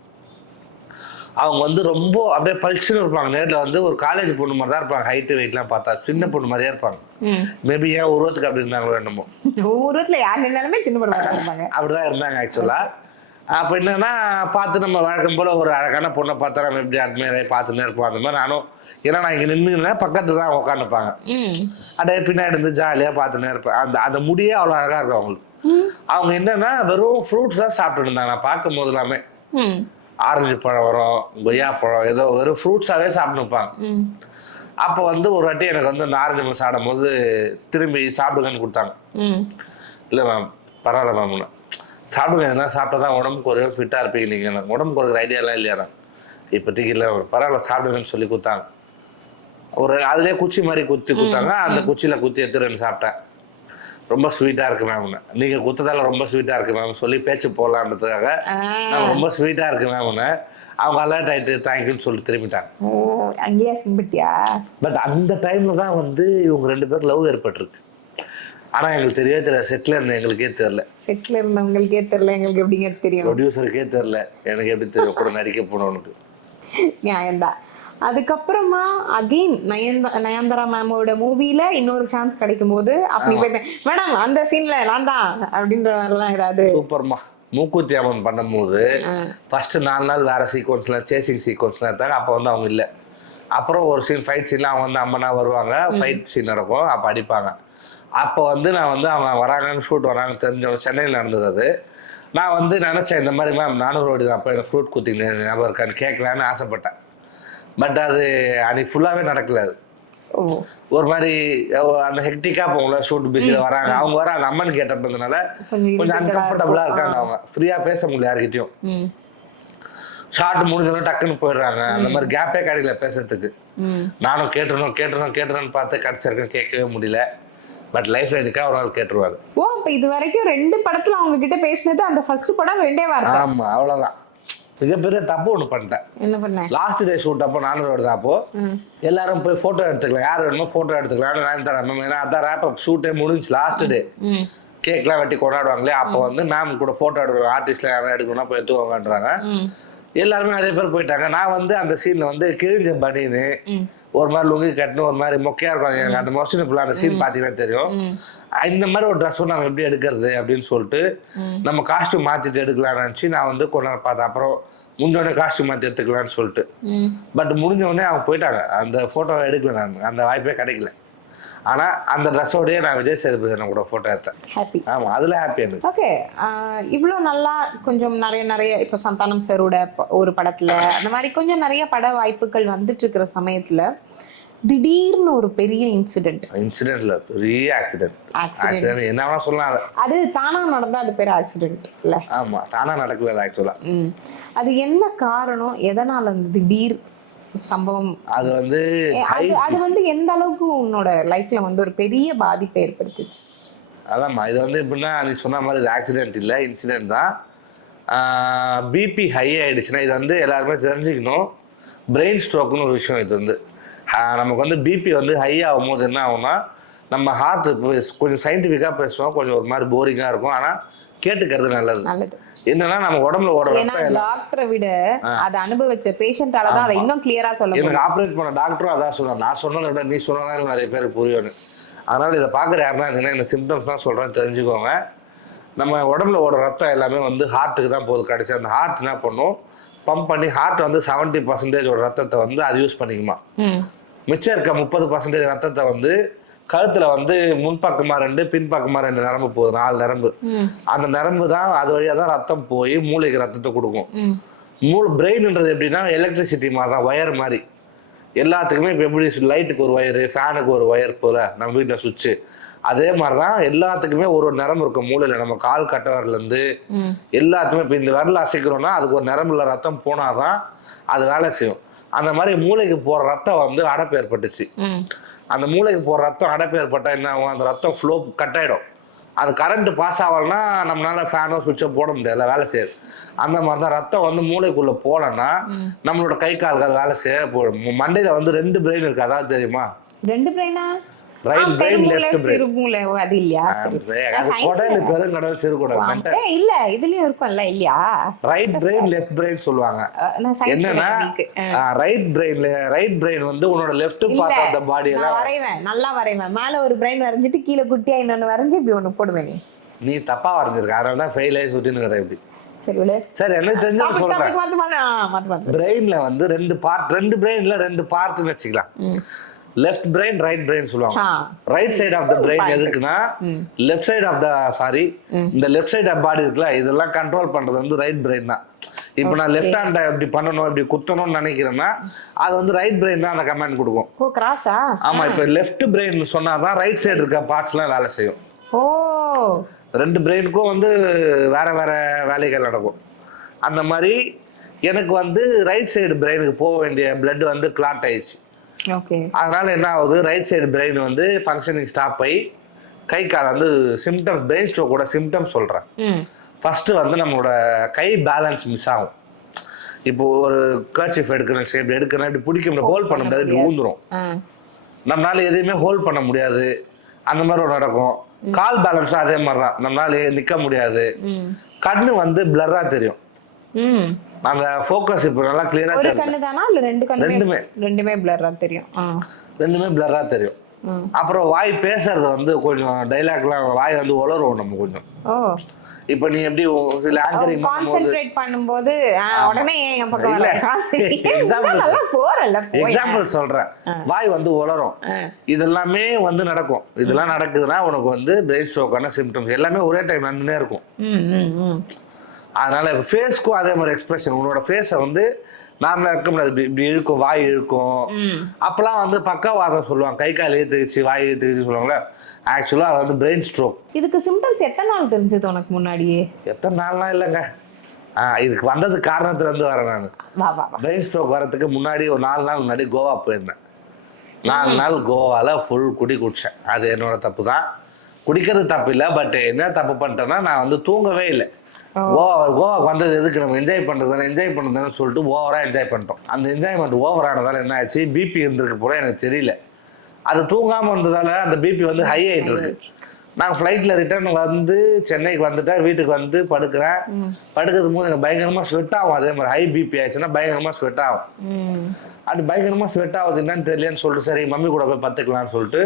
அவங்க வந்து ரொம்ப அப்படியே பல்ச்சுன்னு இருப்பாங்க. நேரில் வந்து ஒரு காலேஜ் பொண்ணு மாதிரி தான் இருப்பாங்க. ஹைட்டு வெயிட்லாம் பார்த்தா சின்ன பொண்ணு மாதிரியே இருப்பாங்க. மேபி ஏன் உருவத்துக்கு அப்படி இருந்தாங்களோ என்னமோ. உருவத்துல யார் நின்னாலுமே சின்ன பொண்ணு இருப்பாங்க. அப்படிதான் இருந்தாங்க ஆக்சுவலா. அப்போ என்னன்னா பார்த்து நம்ம வழக்கம் போல ஒரு அழகான பொண்ணை பார்த்தா நம்ம எப்படி அட்மையராக பார்த்துன்னே இருப்போம். அந்த மாதிரி நானும், ஏன்னா நான் இங்கே நின்றுன்னா பக்கத்து தான் உட்காந்துப்பாங்க. அப்படியே பின்னாடி இருந்து ஜாலியாக பார்த்துன்னே இருப்பேன். அந்த முடியே அவ்வளோ அழகாக இருக்கும் அவங்களுக்கு. அவங்க என்னன்னா வெறும் ஃப்ரூட்ஸ் தான் சாப்பிட்டு இருந்தாங்க. நான் பார்க்கும் போது எல்லாமே ஆரஞ்சு பழம் வரும், கொய்யா பழம், ஏதோ வெறும் ஃப்ரூட்ஸாகவே சாப்பிட்டு இருப்பாங்க. அப்போ வந்து ஒரு வாட்டி எனக்கு வந்து இந்த ஆரஞ்சு பழம் சாப்பிடும் போது திரும்பி சாப்பிடுங்கன்னு கொடுத்தாங்க. இல்லை மேம் பரவாயில்ல மேம், சாப்பிடுங்க, எதனா சாப்பிட்டா தான் உடம்புக்கு ஒரே ஃபிட்டாக இருப்பீங்க நீங்கள். எனக்கு உடம்புக்கு ஒரு ஐடியாலாம் இல்லையா இப்போதைக்கு இல்லை, பரவாயில்ல சாப்பிடுங்கன்னு சொல்லி கொடுத்தாங்க. ஒரு அதுலேயே குச்சி மாதிரி குத்தி கொடுத்தாங்க. அந்த குச்சியில் குத்தி எடுத்துட்டு சாப்பிட்டேன். ரொம்ப ஸ்வீட்டாக இருக்கு மேம், நீங்கள் குத்ததால ரொம்ப ஸ்வீட்டாக இருக்கு மேம் சொல்லி பேச்சு போடலான்றதுக்காக நான் ரொம்ப ஸ்வீட்டாக இருக்கு மேம்னு அவங்க அலர்ட் ஆகிட்டு தேங்க்யூன்னு சொல்லிட்டு திரும்பிட்டாங்க. அங்கேயா சிம்பிட்டியா? பட் அந்த டைமில் தான் வந்து இவங்க 2 பேரும் லவ் ஏற்பட்டிருக்கு. ஆனால் எங்களுக்கு தெரியவே தெரியல. செட்டில் இருந்த எங்களுக்கே தெரியல. செட்டில் இருந்தவங்களுக்கே தெரியல, எங்களுக்கு எப்படிங்க தெரியும்? ப்ரொடியூசருக்கே தெரியல, எனக்கு எப்படி தெரியும் கூட நடிக்க போனவனுக்கு. நியாயம்தான். அதுக்கப்புறமா அகெயின் நயன்தாரா மேமோட மூவில இன்னொரு சான்ஸ் கிடைக்கும் போது அப்படி போயிட்டேன், மேடம் அந்த சீன்ல நான் தான் அப்படின்ற மாதிரிலாம் ஏதாவது. சூப்பர்மா. மூக்குத்தி அம்மன் பண்ணும்போது ஃபர்ஸ்ட் 4 நாள் வேற சீக்வன்ஸ்ல சேசிங் சீக்வன்ஸ்ல இருந்தாங்க. அப்போ வந்து அவங்க இல்லை. அப்புறம் ஒரு சீன் ஃபைட் சீன்லாம் அவங்க வந்து அம்மனா வருவாங்க, ஃபைட் சீன் நடக்கும், அப்போ அடிப்பாங்க. அப்போ வந்து நான் வந்து அவங்க வராங்கன்னு ஷூட் வராங்க தெரிஞ்சவங்க, சென்னையில் நடந்தது அது. நான் வந்து நினச்சேன் இந்த மாதிரி மேம் 400 ஓடி தான் அப்போ எனக்கு ஃப்ரூட் குத்திங்க ஞாபகம் இருக்கான்னு கேட்கலான்னு ஆசைப்பட்டேன். பட் அது அன்னைக்கு ஃபுல்லாகவே நடக்கல. அது ஒரு மாதிரி அந்த ஹெக்டிக்காக போகல, ஷூட் பிஸியில் வராங்க. அவங்க வராங்க அம்மன் கேட்டப்பதுனால கொஞ்சம் அன்கம்ஃபர்டபுளாக இருக்காங்க. அவங்க ஃப்ரீயாக பேச முடியல யார்கிட்டையும். ஷார்ட் முடிஞ்சோன்னு டக்குன்னு போயிடுறாங்க. அந்த மாதிரி கேப்பே கிடைக்கல பேசுறதுக்கு. நானும் கேட்டுறோன்னு பார்த்து கிடைச்சிருக்கேன், கேட்கவே முடியல. பட் லைஃப்ல இருக்கா ஒரு நாள் கேட்டுருவாரு. ஓ, அப்ப இது வரைக்கும் 2 படத்துல அவங்க கிட்ட பேசினது அந்த ஃபர்ஸ்ட் படம் 2 வார்த்தை. ஆமா, அவ்வளவுதான். மிகப்பெரிய தப்பு ஒண்ணு பண்ணிட்டேன். என்ன பண்ண? லாஸ்ட் டே ஷூட் அப்போ 400 தான். அப்போ எல்லாரும் போய் போட்டோ எடுத்துக்கலாம், யார் வேணுமோ போட்டோ எடுத்துக்கலாம். நான் தரேன், ஏன்னா அதான் ரேப் அப் ஷூட்டே முடிஞ்சு லாஸ்ட் டே கேக்லாம் வெட்டி கொண்டாடுவாங்களே. அப்போ வந்து மேம் கூட போட்டோ எடுக்கணும், ஆர்டிஸ்ட்லாம் யாரும் எடுக்கணும்னா போய் எடுத்துவாங்கன்றாங்க. எல்லாருமே நிறைய பேர் போயிட்டாங்க. நான் வந்து அந்த சீன்ல வந்து கிழிஞ்ச பனின்னு ஒரு மாதிரி லுங்கி கட்டணும், ஒரு மாதிரி மொக்கையா இருக்கும். எனக்கு அந்த மோஷன் ஃபுல்லாக அந்த சீன் பார்த்தீங்கன்னா தெரியும். இந்த மாதிரி ஒரு ட்ரெஸ் நம்ம எப்படி எடுக்கிறது அப்படின்னு சொல்லிட்டு நம்ம காஸ்டியூம் மாற்றிட்டு எடுக்கலாம்னு நினச்சி நான் வந்து கொண்டாட பார்த்தேன். அப்புறம் முடிஞ்சோடனே காஸ்டியூம் மாற்றி எடுத்துக்கலாம்னு சொல்லிட்டு. பட் முடிஞ்சோடனே அவங்க போயிட்டாங்க. அந்த ஃபோட்டோவை எடுக்கல, நான் அந்த வாய்ப்பே கிடைக்கல. ஆனால் அந்த ட்ரெஸ்ஸோடய நான் விஜய் சேதுபதி கூட ஃபோட்டோ எடுத்தேன். ஹாப்பி. ஆமாம், அதில் ஹாப்பி எனக்கு. ஓகே, இவ்வளோ நல்லா கொஞ்சம் நிறைய இப்போ சந்தானம் சாரோட ஒரு படத்தில் அந்த மாதிரி கொஞ்சம் நிறைய பட வாய்ப்புகள் வந்துட்டு இருக்கிற சமயத்தில் திடீர்னு ஒரு பெரிய இன்சிடென்ட்ல பெரிய ஆக்சிடென்ட் என்ன சொல்லலாம். அது தானா நடந்தா அது பேர் ஆக்சிடென்ட் இல்ல? ஆமா, தானா நடக்கல ஆக்சுவலா. அது என்ன காரணம், எதனால அந்த திடீர் சம்பவம்? அது வந்து எந்த அளவுக்கு உன்னோட லைஃப்ல வந்து ஒரு பெரிய பாதிப்பை ஏற்படுத்துச்சு? அதாம்மா, இது வந்து எப்படின்னா நீ சொன்ன மாதிரி இது ஆக்சிடென்ட் இல்லை, இன்சிடென்ட் தான். பிபி ஹை ஆயிடுச்சுன்னா இது வந்து எல்லாருமே தெரிஞ்சுக்கணும். பிரெயின் ஸ்ட்ரோக்குன்னு ஒரு விஷயம். இது வந்து நமக்கு வந்து பிபி வந்து ஹை ஆகும் போது என்ன ஆகும்னா நம்ம ஹார்ட் கொஞ்சம் சயின்டிஃபிக்காக பேசுவோம், கொஞ்சம் ஒரு மாதிரி போரிங்காக இருக்கும். ஆனால் கேட்டுக்கிறது நல்லது. என்னன்னா நம்ம உடம்புல ஓட டாக்டரை விட அதை அனுபவிச்ச பேஷண்டால தான் அதை இன்னும் கிளியரா சொல்ல முடியும். எனக்கு ஆப்ரேட் பண்ண டாக்டரும் அதான் சொல்லுவாங்க. நான் சொன்னதை விட நீ சொன்னதான் நிறைய பேருக்கு புரியும். அதனால இதை பார்க்குற யாருன்னா இருந்தீங்கன்னா இந்த சிம்டம்ஸ் தான் சொல்கிறேன்னு தெரிஞ்சுக்கோங்க. நம்ம உடம்புல ஓட ரத்தம் எல்லாமே வந்து ஹார்ட்டுக்கு தான் போகுது. கடைசி அந்த ஹார்ட் என்ன பண்ணும், பம்ப் பண்ணி ஹார்ட் வந்து 70% ரத்தத்தை வந்து அது யூஸ் பண்ணிக்குமா. மிச்சம் இருக்க 30% ரத்தத்தை வந்து கழுத்துல வந்து முன்பக்கமா 2 பின்பக்கமா 2 நரம்பு போகுது, 4 நரம்பு. அந்த நரம்பு தான் அது வழியா தான் ரத்தம் போய் மூளைக்கு ரத்தத்தை கொடுக்கும். பிரெயின்ன்றது எப்படின்னா எலக்ட்ரிசிட்டி மாதிரி தான், ஒயர் மாதிரி. எல்லாத்துக்குமே இப்போ எப்படி லைட்டுக்கு ஒரு ஒயரு, ஃபேனுக்கு ஒரு ஒயர் போல நம்ம வீட்டில் சுவிட்சு, அதே மாதிரி தான் எல்லாத்துக்குமே ஒரு நரம்பு இருக்கும் மூளையில். நம்ம கால் கட்டவரிலேருந்து எல்லாத்துக்குமே இப்போ இந்த விரல் அசைக்கிறோம்னா அதுக்கு ஒரு நரம்புல ரத்தம் போனாதான் அது வேலை செய்யும். அந்த மாதிரி மூளைக்கு போகிற ரத்தம் வந்து அடைப்பு ஏற்பட்டுச்சு. அந்த மூளைக்கு போகிற ரத்தம் அடைப்பு ஏற்பட்டால் என்ன ஆகும், அந்த ரத்தம் ஃப்ளோ கட் ஆகிடும். அது கரண்ட் பாஸ் ஆகலைன்னா நம்மளால ஃபேனோ சுவிட்சோ போட முடியாது, வேலை செய்யுது. அந்த மாதிரி தான் ரத்தம் வந்து மூளைக்குள்ள போகலன்னா நம்மளோட கை கால்கள் வேலை செய்ய போடும். மண்டையில வந்து 2 பிரெயின் இருக்கு, அதாவது தெரியுமா? 2 பிரெயினா? Right brain left brain. சிறுமூளை அது இல்லையா? அது குடல் பெருங்கடல் சிறுகுடல். இல்ல இதுலயும் இருக்கும்ல இல்லையா? ரைட் பிரெயின் லெஃப்ட் பிரெயின் சொல்லுவாங்க. என்னன்னா ரைட் பிரெயின் வந்து உன்னோட லெஃப்ட் பார்ட் ஆஃப் தி பாடி. நான் வரைவேன், நல்லா வரைவேன். மேல ஒரு பிரெயின் வரைஞ்சிட்டு கீழே குட்டியா இன்னொன்னு வரைஞ்சி இப்படி ஒண்ணு போடுவேன். நீ தப்பா வரைஞ்சிருக்க, அதனால தான் ஃபெயில் ஆகி சுத்தின்னு இருக்கற. இப்படி சரி எனக்கு தெரிஞ்சது சொல்றேன். பிரெயின்ல வந்து 2 பிரெயின்ல 2 பார்ட்னு வச்சுக்கலாம். லெஃப்ட் பிரெயின் ரைட் பிரெயின் சொல்லுவாங்க. Right side of the brain எதுக்குன்னா லெஃப்ட் சைடு ஆஃப் த இந்த லெஃப்ட் சைடு ஆஃப் பாடி இருக்குல்ல, இதெல்லாம் கண்ட்ரோல் பண்றது வந்து ரைட் பிரெயின் தான். இப்போ நான் லெஃப்ட் ஹேண்ட் இப்படி பண்ணணும் இப்படி குத்தணும்னு நினைக்கிறேன்னா அது வந்து ரைட் பிரெயின் தான் அந்த கமாண்ட் கொடுக்கும். ஓ கிராஸா? ஆமா, இப்போ லெஃப்ட் பிரெயின் சொன்னாதான் ரைட் சைடு இருக்க பார்ட்ஸ்லாம் வேலை செய்யும். ஓ 2 பிரெயினுக்கும் வந்து வேற வேற வேலைகள் நடக்கும். அந்த மாதிரி எனக்கு வந்து ரைட் சைடு பிரெயினுக்கு போக வேண்டிய பிளட் வந்து கிளாட் ஆயிடுச்சு. அதனால என்ன ஆகுது, ரைட் சைடு பிரெயின் வந்து ஃபங்க்ஷனிங் ஸ்டாப் ஆகி கை கால் வந்து சிம்டம்ஸ், பிரெயின் ஸ்ட்ரோக்கோட சிம்டம்ஸ் சொல்றேன். ஃபர்ஸ்ட் வந்து நம்மளோட கை பேலன்ஸ் மிஸ் ஆகும். இப்போ ஒரு கர்ச்சீஃப் எடுக்கிறேன், ஷேப் எடுக்கிறேன், இப்படி பிடிக்க முடியாது, ஹோல்ட் பண்ண முடியாது, இப்படி ஊந்துரும். நம்மளால எதையுமே ஹோல்ட் பண்ண முடியாது, அந்த மாதிரி ஒரு நடக்கும். கால் பேலன்ஸும் அதே மாதிரி தான், நம்மளால நிக்க முடியாது. கண்ணு வந்து பிளர்ரா தெரியும். அந்த ஃபோக்கஸ் இப்போ நல்லா கிளியரா தெரியும். ஒரு கண்ணு தானா இல்ல 2 கண்ணு? ரெண்டுமே பிளர்ரா தெரியும். ரெண்டுமே பிளர்ரா தெரியும். அப்புறம் வாய் பேசுறது வந்து கொஞ்சம் டைலாக்லாம் வாய் வந்து உளறும் நம்ம கொஞ்சம். இப்போ நீ எப்படி சில ஆங்கரிங் கான்சென்ட்ரேட் பண்ணும்போது உடனே என் பக்கம் வர எக்ஸாம்பிள் சொல்றேன், வாய் வந்து உளறும். இதெல்லாமே வந்து நடக்கும். இதெல்லாம் நடக்குதுன்னா உனக்கு வந்து பிரெயின் ஸ்ட்ரோக்கான சிம்டம்ஸ் எல்லாமே ஒரே டைம் வந்துனே இருக்கும். அதனால ஃபேஸ்க்கும் அதே மாதிரி எக்ஸ்பிரஷன், உன்னோட ஃபேஸை வந்து நார்மலா இருக்க முடியாது, இப்படி இழுக்கும், வாய் இழுக்கும். அப்பெல்லாம் வந்து பக்கவாதம் சொல்லுவாங்க, கை கால் ஏத்துக்குச்சு வாய் ஏத்துக்குச்சு சொல்லுவாங்கல்ல, ஆக்சுவலா அது வந்து பிரெயின் ஸ்ட்ரோக். இதுக்கு சிம்டம்ஸ் எத்தனை நாள் தெரிஞ்சது உனக்கு முன்னாடியே? எத்தனை நாள்லாம் இல்லைங்க, இதுக்கு வந்தது காரணத்துல இருந்து வரேன் நான். பிரெயின் ஸ்ட்ரோக் வரதுக்கு முன்னாடி ஒரு 4 நாள் முன்னாடி கோவா போயிருந்தேன். 4 நாள் கோவால ஃபுல் குடிச்சேன். அது என்னோட தப்பு தான், குடிக்கிறது தப்பு இல்லை. பட் என்ன தப்பு பண்ணிட்டேன்னா நான் வந்து தூங்கவே இல்லை. கோவாக்கு வந்தது எதுக்கு, நம்ம என்ஜாய் பண்ணுறதுன்னு சொல்லிட்டு ஓவராக என்ஜாய் பண்ணிட்டோம். அந்த என்ஜாய்மெண்ட் ஓவர் ஆனதால என்ன ஆச்சு, பிபி இருந்திருக்கு போல எனக்கு தெரியல. அது தூங்காமல் இருந்ததால அந்த பிபி வந்து ஹை ஆகிட்டு இருக்கு. நான் ஃப்ளைட்டில் ரிட்டர்ன் வந்து சென்னைக்கு வந்துட்டேன், வீட்டுக்கு வந்து படுக்கிறேன். படுக்கிறது போது எனக்கு பயங்கரமாக ஸ்வெட் ஆகும். அதே மாதிரி ஹை பிபி ஆயிடுச்சுன்னா பயங்கரமாக ஸ்வெட் ஆகும். அப்படி பயங்கரமாக ஸ்வெட் ஆகுது என்னன்னு தெரியலன்னு சொல்லிட்டு சரி மம்மி கூட போய் பத்துக்கலாம்னு சொல்லிட்டு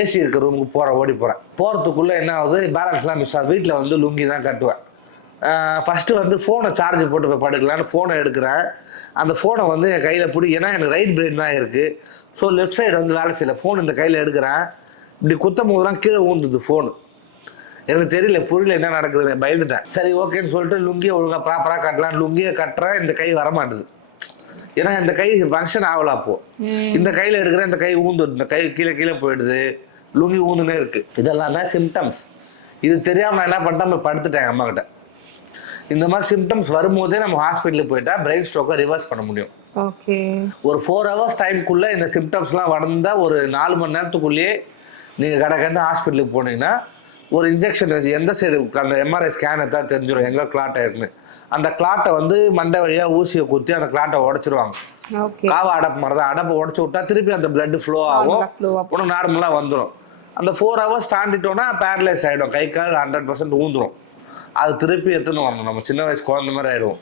ஏசி இருக்க ரூமுக்கு ஓடி போகிறேன். போகிறதுக்குள்ளே என்ன ஆகுது, பேலன்ஸ்லாம் மிஸ் ஆகுது. வீட்டில் வந்து லுங்கி தான் கட்டுவேன். ஃபஸ்ட்டு வந்து ஃபோனை சார்ஜ் போட்டு போய் படுக்கலான்னு ஃபோனை எடுக்கிறேன். அந்த ஃபோனை வந்து என் கையில் ஏன்னா எனக்கு ரைட் பிரெயின் தான் இருக்குது. ஸோ லெஃப்ட் சைடு வந்து வேலை செய்யலை. ஃபோன் இந்த கையில் எடுக்கிறேன், இப்படி குத்தும் போதுலாம் கீழே ஊந்துது ஃபோனு. எனக்கு தெரியல, புரியல என்ன நடக்குது, பயந்துட்டேன். சரி ஓகேன்னு சொல்லிட்டு லுங்கியை ஒழுங்காக ப்ராப்பராக கட்டலாம். லுங்கியை கட்டுறேன், இந்த கை வரமாட்டுது. ஏன்னா இந்த கை ஃபங்க்ஷன் ஆகல. அப்போ இந்த கையில் எடுக்கிறேன், இந்த கை ஊந்துடுது, இந்த கை கீழே போயிடுது, லுங்கி ஊந்துனே இருக்கு. இதெல்லாம் தான் சிம்டம்ஸ். இது தெரியாமல் நான் என்ன பண்ணிட்டேன், போய் படுத்துட்டேன் அம்மா கிட்ட. இந்த மாதிரி சிம்டம்ஸ் வரும்போதே நம்ம ஹாஸ்பிட்டலுக்கு போயிட்டா பிரெயின் ஸ்ட்ரோக்கை ரிவர்ஸ் பண்ண முடியும். ஒரு 4 ஹவர்ஸ் டைமுக்குள்ள இந்த சிம்டம்ஸ்லாம் வளர்ந்தா ஒரு 4 மணி நேரத்துக்குள்ளேயே நீங்கள் கடற்கண்டு ஹாஸ்பிட்டலுக்கு போனீங்கன்னா ஒரு இன்ஜெக்ஷன் வச்சு எந்த சைடு அந்த எம்ஆர்ஐ ஸ்கேனை தான் தெரிஞ்சிடும் எங்கே கிளாட் ஆயிருக்குன்னு. அந்த கிளாட்டை வந்து மண்டை வழியாக ஊசியை குத்தி அந்த கிளாட்டை உடச்சிருவாங்க. காவா அடப்பு மாதிரி தான், அடப்பை உடச்சி விட்டா திருப்பி அந்த பிளட் ஃப்ளோ ஆகும், ஒன்று நார்மலாக வந்துடும். அந்த 4 ஹவர்ஸ் தாண்டிட்டோன்னா பேரலைஸ் ஆகிடும், கை கால் 100% ஊந்துடும். அது திருப்பி எடுத்துன்னு வரணும், நம்ம சின்ன வயசு குழந்த மாதிரி ஆகிடுவோம்.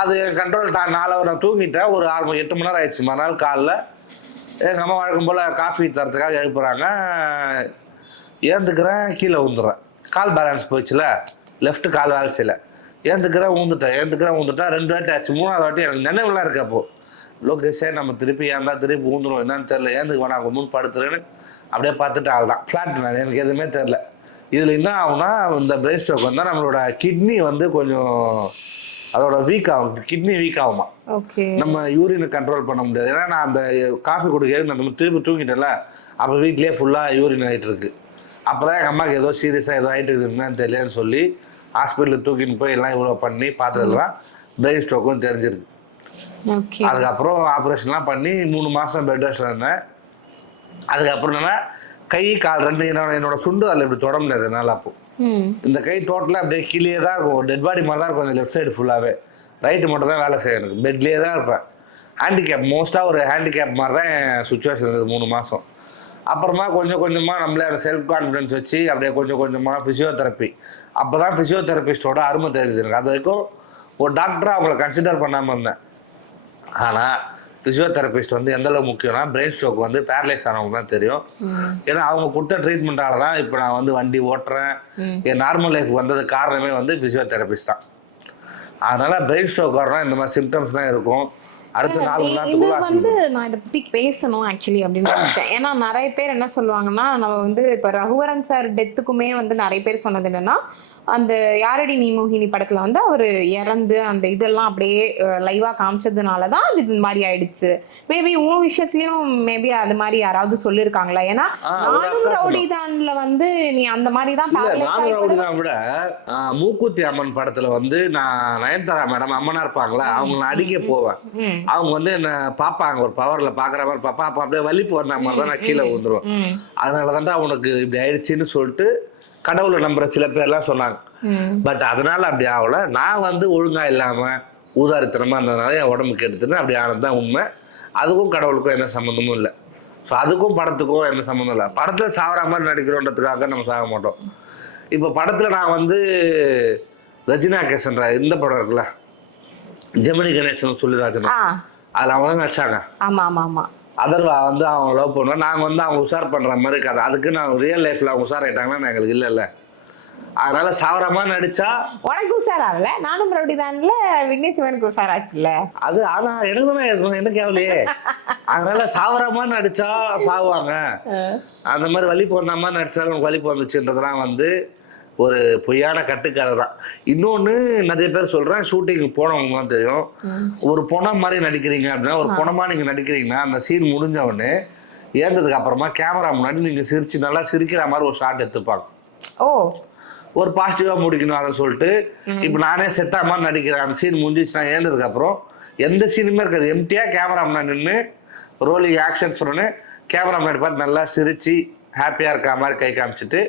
அது கண்ட்ரோல் 4 ஹவர் நான் தூங்கிட்டேன். ஒரு 8 மணி நேரம் ஆயிடுச்சு. மறுநாள் காலைல எங்கள் அம்மா வழக்கம் போல் காஃபி தரத்துக்காக எழுப்புறாங்க. ஏந்துக்கிறேன், கீழே ஊந்துடுறேன். கால் பேலன்ஸ் போயிடுச்சுல, லெஃப்ட் கால் வேலை செய்யல. ஏந்துக்கிறேன் ஊந்துட்டேன் 2 வாட்டி ஆச்சு. 3ஆவது வாட்டி எனக்கு நினைவுலாம் இருக்கு. அப்போது லோகேஷே நம்ம திருப்பி ஏந்தா திருப்பி ஊந்துடும் என்னன்னு தெரில, ஏந்துக்கு வேணா முன் படுத்துறேன்னு அப்படியே பார்த்துட்டு ஆள் தான் ஃப்ளாட். நான் எனக்கு எதுவுமே தெரில. இதில் என்ன ஆகுனா, இந்த பிரெயின் ஸ்ட்ரோக் வந்தால் நம்மளோட கிட்னி வந்து கொஞ்சம் அதோட வீக் ஆகும். கிட்னி வீக் ஆகுமா, நம்ம யூரினை கண்ட்ரோல் பண்ண முடியாது. ஏன்னா நான் அந்த காஃபி குடிக்க நம்ம திருப்பி தூங்கிட்டேன்ல, அப்போ வீட்லேயே ஃபுல்லாக யூரின் ஆகிட்டு இருக்கு. அப்போ தான் எங்கள் அம்மாவுக்கு ஏதோ சீரியஸாக ஏதோ ஆகிட்டு இருக்குதுன்னு தெரியலன்னு சொல்லி ஹாஸ்பிட்டலுக்கு தூக்கின்னு போய் எல்லாம் இவ்வளோ பண்ணி பார்த்ததுலாம் பிரெயின் ஸ்ட்ரோக்கும் தெரிஞ்சிருக்கு. அதுக்கப்புறம் ஆப்ரேஷன்லாம் பண்ணி 3 மாதம் பெட் ரெஸ்ட்டில் இருந்தேன். அதுக்கப்புறம் என்னன்னா கை கால் ரெண்டு என்னோட சுண்டு அதில் இப்படி தொட முடியாது என்னால். அப்போ இந்த கை டோட்டலாக அப்படியே கீழே தான் இருக்கும், டெட் பாடி மாதிரி தான் இருக்கும் அந்த லெஃப்ட் சைடு ஃபுல்லாகவே. ரைட்டு மட்டும் தான் வேலை செய்யணும், பெட்லேயே தான் இருப்பேன். ஹேண்டிகேப், மோஸ்ட்டாக ஒரு ஹேண்டிகேப் மாதிரி தான் என் சுச்சுவேஷன் இருந்தது 3 மாதம். அப்புறமா கொஞ்சம் கொஞ்சமாக நம்மளே அந்த செல்ஃப் கான்ஃபிடன்ஸ் வச்சு அப்படியே கொஞ்சம் கொஞ்சமாக ஃபிசியோதெரப்பி. அப்போ தான் ஃபிசியோதெரபிஸ்டோட அருமை தெரியுது எனக்கு. அது வரைக்கும் ஒரு டாக்டராக அவங்கள கன்சிடர் பண்ணாமல் இருந்தேன். ஆனால் ஃபிசியோதெரபிஸ்ட் வந்து எந்தளவு முக்கியம்னா, பிரெயின் ஸ்ட்ரோக் வந்து பேரலைஸ் ஆனவங்க தான் தெரியும். ஏன்னா அவங்க கொடுத்த ட்ரீட்மெண்ட்டால தான் இப்போ நான் வந்து வண்டி ஓட்டுறேன். என் நார்மல் லைஃப் வந்தது காரணமே வந்து ஃபிசியோதெரபிஸ்ட் தான். அதனால பிரெயின் ஸ்ட்ரோக் வரணும், இந்த மாதிரி சிம்டம்ஸ் தான் இருக்கும். அடுத்த 4 மணி நேரத்துக்குள்ள வந்து நான் இதை பத்தி பேசணும் ஆக்சுவலி அப்படின்னு நினைச்சேன். ஏன்னா நிறைய பேர் என்ன சொல்லுவாங்கன்னா, நம்ம வந்து இப்ப ரகுவரன் சார் டெத்துக்குமே வந்து நிறைய பேர் சொன்னது என்னன்னா, அந்த யாரடி நீ மோகினி படத்துல வந்து அவரு இறந்து அந்த இதெல்லாம் அப்படியே லைவா காமிச்சதுனாலதான் அது இந்த மாதிரி ஆயிடுச்சு. மேபி உன் விஷயத்துலயும் மேபி அது மாதிரி யாராவது சொல்லிருக்காங்களா? ஏன்னா நானும் ரவுடிதான்ல வந்து நீ அந்த மாதிரிதான் விட மூக்குத்தி அம்மன் படத்துல வந்து நான் நயன்தாரா மேடம் அம்மனா இருப்பாங்களா, அவங்க நான் அடிக்க போவேன். அவங்க வந்து என்ன பாப்பாங்க, ஒரு பவர்ல பாக்குற மாதிரி பாப்பா, அப்ப அப்படியே வலிப்பு வந்த மாதிரி தான் நான் கீழே விழுந்துருவேன். அதனாலதான்டா உனக்கு இப்படி ஆயிடுச்சுன்னு சொல்லிட்டு கடவுளை நம்புற சில பேர்லாம் சொன்னாங்க. பட் அதனால அப்படி ஆகல. நான் வந்து ஒழுங்கா இல்லாம ஊதாரித்தனமா இருந்ததுனால என் உடம்புக்கு எடுத்துன்னு அப்படி ஆனதுதான் உண்மை. அதுக்கும் கடவுளுக்கும் எந்த சம்மந்தமும் இல்லை. ஸோ அதுக்கும் படத்துக்கும் எந்த சம்மந்தம் இல்லை. படத்துல சாவற மாதிரி நடிக்கிறோன்றதுக்காக நம்ம சாக மாட்டோம். இப்போ படத்துல நான் வந்து ரஜினா கேசன்ற இந்த படம் இருக்குல்ல, ஜெமினி கணேசன் சொல்லிராஜன், அதுல அவங்க தான் நடிச்சாங்க. அதர்வா வந்து அவங்க லவ் பண்ணுவோம், நாங்கள் வந்து அவங்க உஷார் பண்ணுற மாதிரி இருக்காது. அதுக்கு நான் ரியல் லைஃப்பில் அவங்க உஷார் ஆகிட்டாங்கன்னா எங்களுக்கு இல்லைல்ல. அதனால சாவரமா நடிச்சா உனக்கு உஷார் ஆகல, நானும் ரவுடிதான்ல விக்னேஷ் சிவனுக்கு உஷார் ஆச்சுல்ல. அது ஆனா எனக்கு தானே இருக்கணும், எனக்கு கேவலையே. அதனால சாவரமா நடிச்சா சாவாங்க, அந்த மாதிரி வலி போன மாதிரி நடிச்சாலும் உனக்கு வலி போந்துச்சுன்றதுலாம் வந்து ஒரு பொய்யான கட்டுக்கதை தான். இன்னொன்று நிறைய பேர் சொல்கிறேன், ஷூட்டிங் போனவங்க தான் தெரியும். ஒரு பொணம் மாதிரி நடிக்கிறீங்க அப்படின்னா, ஒரு பொணமாக நீங்கள் நடிக்கிறீங்கன்னா அந்த சீன் முடிஞ்ச உடனே ஏந்ததுக்கு அப்புறமா கேமரா முன்னாடி நீங்கள் சிரிச்சு நல்லா சிரிக்கிற மாதிரி ஒரு ஷாட் எடுத்துப்பாங்க. ஒரு பாசிட்டிவாக முடிக்கணும் அதை சொல்லிட்டு. இப்போ நானே செத்தா மாதிரி நடிக்கிறேன், அந்த சீன் முடிஞ்சிச்சுன்னா ஏந்ததுக்கு அப்புறம் எந்த சீனுமே இருக்காது, எம்டியாக கேமரா முன்னாடி நின்று ரோலிங் ஆக்ஷன் சொன்னோன்னு கேமரா முன்னாடி பார்த்து நல்லா சிரிச்சு ஹாப்பியாக இருக்க மாதிரி கை காமிச்சிட்டு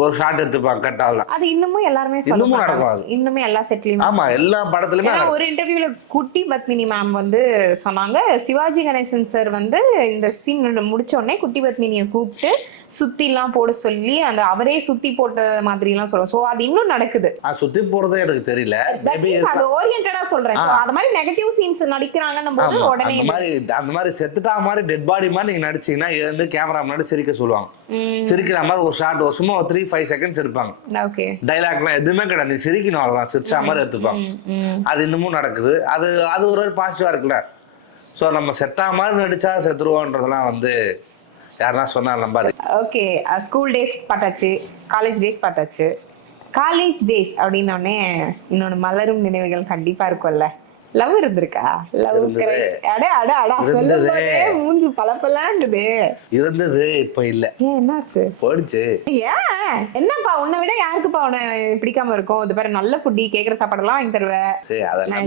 ஒரு ஷாட் எடுத்துப்பாங்க. கட் ஆகல. அது இன்னமும் எல்லாருமே இன்னமும் நடக்கும். அது இன்னுமே எல்லா செட்லயும். ஆமா, எல்லா படத்துலயுமே. ஒரு இன்டர்வியூல குட்டி பத்மினி மேம் வந்து சொன்னாங்க, சிவாஜி கணேசன் சார் வந்து இந்த சீன் முடிச்ச உடனே குட்டி பத்மினியை கூப்பிட்டு சுத்தி எல்லாம் போட சொல்லி அந்த அவரே சுத்தி போட்ட மாதிரி எல்லாம் சொல்லுவோம். சோ அது இன்னும் நடக்குது. சுத்தி போறதே எனக்கு தெரியல, அது ஓரியன்டா சொல்றேன். அது மாதிரி நெகட்டிவ் சீன்ஸ் நடிக்கிறாங்கன்னும் போது உடனே அந்த மாதிரி செத்துட்டா மாதிரி டெட் பாடி மாதிரி நீங்க நடிச்சீங்கன்னா எழுந்து கேமரா முன்னாடி சிரிக்க சொல்லுவாங்க. சிரிக்கிற மாதிரி ஒரு ஷாட் சும்மா 3-5 செகண்ட்ஸ் எடுப்பாங்க. டைலாக்லாம் எதுவுமே கிடையாது, நீ சிரிக்கணும், அவ்வளவுதான், சிரிச்சா மாதிரி எடுத்துப்பாங்க. அது இன்னமும் நடக்குது. அது அது ஒரு பாசிட்டிவா இருக்குல்ல. ஸோ நம்ம செத்தா மாதிரி நடிச்சா செத்துருவோன்றதெல்லாம் வந்து யாருன்னா சொன்னா நம்பாது. ஓகே, ஸ்கூல் டேஸ் பார்த்தாச்சு, காலேஜ் டேஸ் பார்த்தாச்சு. காலேஜ் டேஸ் அப்படின்னோடனே இன்னொன்று மலரும் நினைவுகள் கண்டிப்பா இருக்கும்ல. லவ் இருந்திருக்கா? லவ் மூஞ்சி பலப்பலான்னுது இருந்தது, இப்ப இல்ல. என்னாச்சு? போயிடுச்சு. ஏன்? என்னப்பா உன்னை விட யாருக்குப்பா உன்னை பிடிக்காம இருக்கும்? இது பாரு, நல்ல ஃபுட்டி, கேக்குற சாப்பாடெல்லாம் வாங்கி தருவேன்.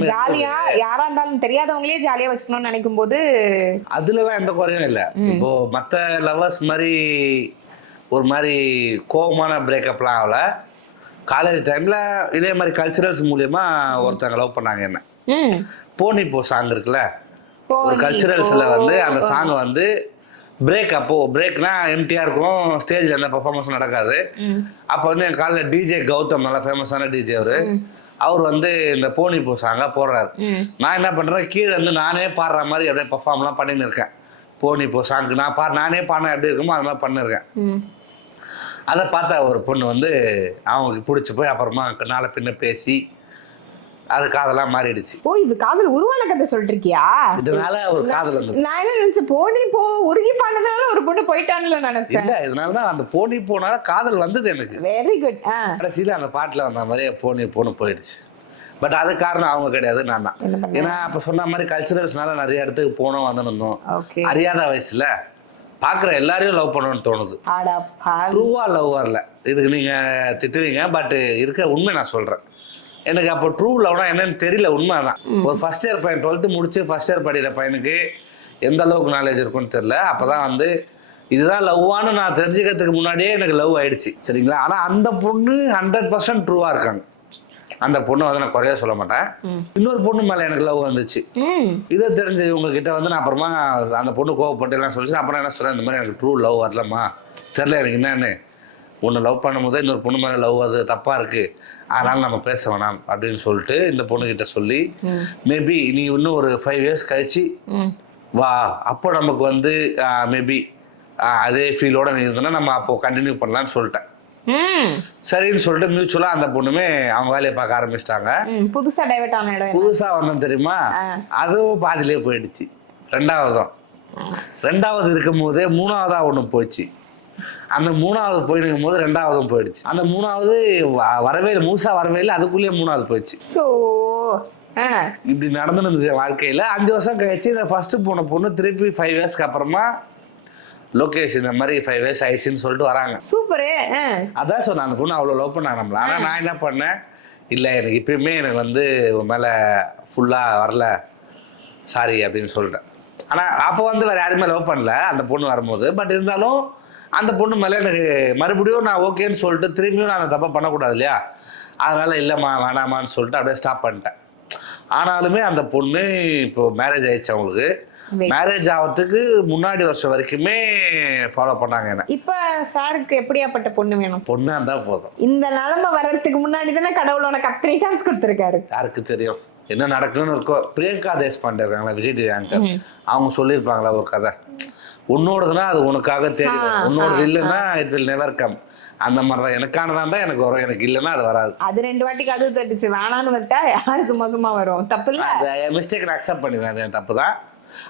ஜாலியா யாரா இருந்தாலும் தெரியாதவங்களே ஜாலியா வச்சுக்கணும்னு நினைக்கும் போது அதுலலாம் எந்த குறையும் இல்ல. இப்போ மத்த லவ்வர்ஸ் மாதிரி ஒரு மாதிரி கோபமான பிரேக்கப்லாம் ஆகல. காலேஜ் டைம்ல இதே மாதிரி கல்ச்சுரல்ஸ் மூலியமா ஒருத்தவங்க லவ் பண்ணாங்க என்ன. போனி போ சாங் இருக்குல்ல, ஒரு கல்ச்சுரல்ஸ்ல வந்து அந்த சாங் வந்து பிரேக், அப்போ பிரேக்னா எம்டியா இருக்கும், ஸ்டேஜ்ல எந்த பெர்ஃபார்மன்ஸும் நடக்காது. அப்போ வந்து என் காலையில் டிஜே கௌதம், நல்லா ஃபேமஸான டிஜே அவர் வந்து இந்த போனி போ சாங்கா போடுறாரு. நான் என்ன பண்றேன், கீழே வந்து நானே பாடுற மாதிரி அப்படியே பெர்ஃபார்ம்லாம் பண்ணின்னு இருக்கேன். போனி போ சாங்க்கு நானே பாடினா எப்படி இருக்குமோ அது மாதிரி பண்ணிருக்கேன். அதை பார்த்தா ஒரு பொண்ணு வந்து அவங்களுக்கு பிடிச்சி போய் அப்புறமா நாளை பின்ன பேசி அது காதலாம் மாறிடுச்சு. ஓ, இது காதல் உருவான கதை சொல்லிட்டு இருக்கியா? இதனால ஒரு காதல் வந்து நான் என்ன நினைச்சேன், போனி போ உருகி பாண்டதால ஒரு பொண்ணு போயிட்டான்ல நினைச்சேன். இல்ல, இதனாலதான் அந்த போனி போனால காதல் வந்தது எனக்கு. Very good. கடைசியில அந்த பாட்டுல வந்த மாதிரியே போனி போன்னு போயிடுச்சு. பட் அது காரணம் அவங்க கிடையாது, நான் தான். ஏன்னா அப்ப சொன்ன மாதிரி கல்ச்சுரல்ஸ்னால நிறைய இடத்துக்கு போனோம் வந்துருந்தோம். அறியாத வயசுல பாக்குற எல்லாரையும் லவ் பண்ணணும்னு தோணுது. ட்ரூவா லவ் வரல, இதுக்கு நீங்க திட்டுவீங்க, பட் இருக்க உண்மை நான் சொல்றேன். எனக்கு அப்போ ட்ரூ லவ்னா என்னன்னு தெரியல, உண்மை தான். ஒரு ஃபர்ஸ்ட் இயர் பையன் 12th முடிச்சு ஃபர்ஸ்ட் இயர் படிக்கிற பையனுக்கு எந்த அளவுக்கு நாலேஜ் இருக்குன்னு தெரியல. அப்போதான் வந்து இதுதான் லவ்வான்னு நான் தெரிஞ்சுக்கிறதுக்கு முன்னாடியே எனக்கு லவ் ஆயிடுச்சு சரிங்களா. ஆனால் அந்த பொண்ணு 100% ட்ரூவாக இருக்காங்க. அந்த பொண்ணை வந்து நான் குறைய சொல்ல மாட்டேன். இன்னொரு பொண்ணு மேலே எனக்கு லவ் வந்துச்சு. இதை தெரிஞ்சு உங்ககிட்ட வந்து நான் அப்புறமா அந்த பொண்ணு கோவப்பட்டு எல்லாம் சொல்லிச்சு. அப்புறம் என்ன சொல்கிறேன், இந்த மாதிரி எனக்கு ட்ரூ லவ் வரலம்மா, தெரில எனக்கு என்னன்னு, ஒன்று லவ் பண்ணும்போது இன்னொரு பொண்ணு மேலே லவ் அது தப்பாக இருக்குது, அதனால் நம்ம பேச வேணாம் அப்படின்னு சொல்லிட்டு இந்த பொண்ணுக்கிட்ட சொல்லி மேபி நீ இன்னும் ஒரு 5 years கழிச்சு வா, அப்போ நமக்கு வந்து மேபி அதே ஃபீலோட நீ இருந்தோன்னா நம்ம அப்போ கண்டினியூ பண்ணலான்னு சொல்லிட்டேன். சரின்னு சொல்லிட்டு மியூச்சுவலா அந்த பொண்ணுமே அவங்க வேலையை பார்க்க ஆரம்பிச்சிட்டாங்க. புதுசா டைவர்ட் ஆன இடம் புதுசா வந்தோம் தெரியுமா, அதுவும் பாதியிலே போயிடுச்சு. ரெண்டாவது இருக்கும் போதே மூணாவதா ஒண்ணு போச்சு. அந்த மூணாவது போயிருக்கும் போது ரெண்டாவதும் போயிடுச்சு. அந்த மூணாவது வரவே இல்லை, முழுசா வரவே இல்லை, அதுக்குள்ளேயே மூணாவது போயிடுச்சு. இப்படி நடந்துருந்தது வாழ்க்கையில. 5 வருஷம் கழிச்சு இந்த ஃபர்ஸ்ட் போன பொண்ணு திருப்பி 5 yearsக்கு அப்புறமா லொகேஷன் இந்த மாதிரி 5 years ஆயிடுச்சுன்னு சொல்லிட்டு வராங்க. சூப்பரு. அதான் சொன்னேன், அந்த பொண்ணு அவ்வளோ லவ் பண்ண நம்மள. ஆனால் நான் என்ன பண்ணேன், இல்லை எனக்கு இப்பயுமே எனக்கு வந்து உன் மேலே ஃபுல்லாக வரல, சாரி அப்படின்னு சொல்லிட்டேன். ஆனால் அப்போ வந்து வேறு யாருமே லவ் பண்ணல அந்த பொண்ணு வரும்போது. பட் இருந்தாலும் அந்த பொண்ணு மேலே எனக்கு மறுபடியும் நான் ஓகேன்னு சொல்லிட்டு திரும்பியும் நான் அந்த தப்பை பண்ணக்கூடாது இல்லையா, அதனால் இல்லைம்மா வேணாமான்னு சொல்லிட்டு அப்படியே ஸ்டாப் பண்ணிட்டேன். ஆனாலுமே அந்த பொண்ணு இப்போ மேரேஜ் ஆயிடுச்சு. அவங்களுக்கு மேரேஜ் ஆகிறதுக்கு முன்னாடி வருஷம் வரைக்குமே ஃபாலோ பண்ணாங்க என்ன. இப்ப சாருக்கு எப்படியாப்பட்ட பொண்ணு வேணும்? பொண்ணா இருந்தா போதும். இந்த நிலைமை வர்றதுக்கு முன்னாடி தானே கடவுள் உனக்கு அத்தனை சான்ஸ் கொடுத்துருக்காரு. யாருக்கு தெரியும் என்ன நடக்குன்னு இருக்கோம். பிரியங்கா தேஷ்பாண்டே இருக்காங்களா, விஜய் டிவி ஆங்கர், அவங்க சொல்லியிருப்பாங்களா ஒரு கதை, உன்னோடதுன்னா அது உனக்காக தெரியும், உன்னோடது இல்லைன்னா இட் வில் நெவர் கம். அந்த மாதிரி தான் எனக்கானதான் தான் எனக்கு வரும், எனக்கு இல்லைன்னா அது வராது. அது 2 வாட்டி கதவு தட்டுச்சு, வேணான்னு வச்சா யாரு சும்மா வரும், தப்பு இல்லை. மிஸ்டேக் நான் அக்செப்ட் பண்ணிடுவேன், அது தப்பு தான்.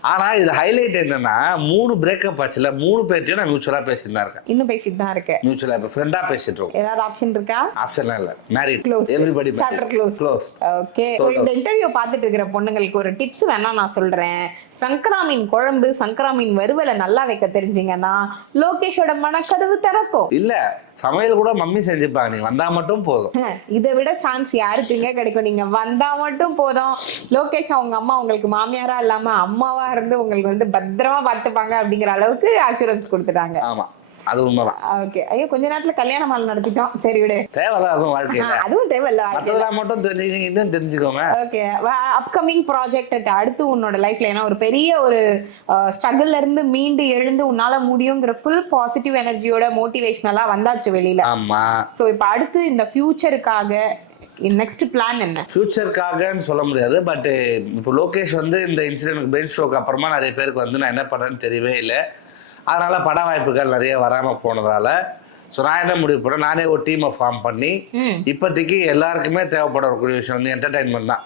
ஆனால் இது ஹைலைட் என்னன்னா 3 பிரேக்கப் ஆச்சுல, 3 பேர்ட்டையும் நான் மியூச்சுவலாக பேசிட்டு தான் இருக்கேன். இன்னும் பேசிட்டு தான் இருக்கேன். மியூச்சுவலாக இப்போ ஃப்ரெண்டாக பேசிட்டு இருக்கோம். ஏதாவது ஆப்ஷன் இருக்கா? ஆப்ஷன்லாம் இல்லை, married, close, everybody chapter close. Okay, இந்த இன்டர்வியூ பார்த்துட்டு இருக்கிற பொண்ணுங்களுக்கு ஒரு டிப்ஸ் வேணா நான் சொல்றேன். சங்கராமீன் குழம்பு, சங்கராமீன் வறுவலை நல்லா வைக்க தெரிஞ்சீங்கன்னா லோகேஷோட மனக்கதவு திறக்கும். இல்ல சமையல் கூட மம்மி செஞ்சுப்பாங்க, நீங்க வந்தா மட்டும் போதும். இதை விட சான்ஸ் யாருக்குங்க கிடைக்கும்? நீங்க வந்தா மட்டும் போதும், லோகேஷ் அவங்க அம்மா உங்களுக்கு மாமியாரா இல்லாம அம்மாவா இருந்து உங்களுக்கு வந்து பத்திரமா பார்த்துப்பாங்க அப்படிங்கிற அளவுக்கு அஷூரன்ஸ் கொடுத்துட்டாங்க. ஆமா, அது உண்மைதான். ஓகே, ஐயோ கொஞ்ச நேரத்துல கல்யாண மால் நடத்திட்டோம், சரி விடு, தேவையில்ல அதுவும் வாழ்க்கையில, அதுவும் தேவையில்ல, அதெல்லாம் மட்டும் தெரிஞ்சுக்கிங்க, இன்னும் தெரிஞ்சுக்கோங்க. ஓகே, அப்கமிங் ப்ராஜெக்ட் அடுத்து உன்னோட லைஃப்ல ஏன்னா ஒரு பெரிய ஒரு ஸ்ட்ரகிள்ல இருந்து மீண்டு எழுந்து உன்னால முடியுங்கிற ஃபுல் பாசிட்டிவ் எனர்ஜியோட மோட்டிவேஷனலா வந்தாச்சு வெளியில. ஆமா. சோ இப்போ அடுத்து இந்த ஃபியூச்சருக்காக நெக்ஸ்ட் பிளான் என்ன? ஃபியூச்சருக்காகன்னு சொல்ல முடியாது, பட் இப்போ லோகேஷ் வந்து இந்த இன்சிடென்ட் பெயின் ஷோக்கு அப்புறமா நிறைய பேருக்கு வந்து நான் என்ன பண்ணுறேன்னு தெரியவே இல்லை. அதனால பட வாய்ப்புகள் நிறைய வராமல் போனதால ஸோ நான் என்ன முடிவு பண்ணேன், நானே ஒரு டீமை ஃபார்ம் பண்ணி இப்போதைக்கு எல்லாருக்குமே தேவைப்படக்கூடிய விஷயம் வந்து என்டர்டைன்மெண்ட் தான்.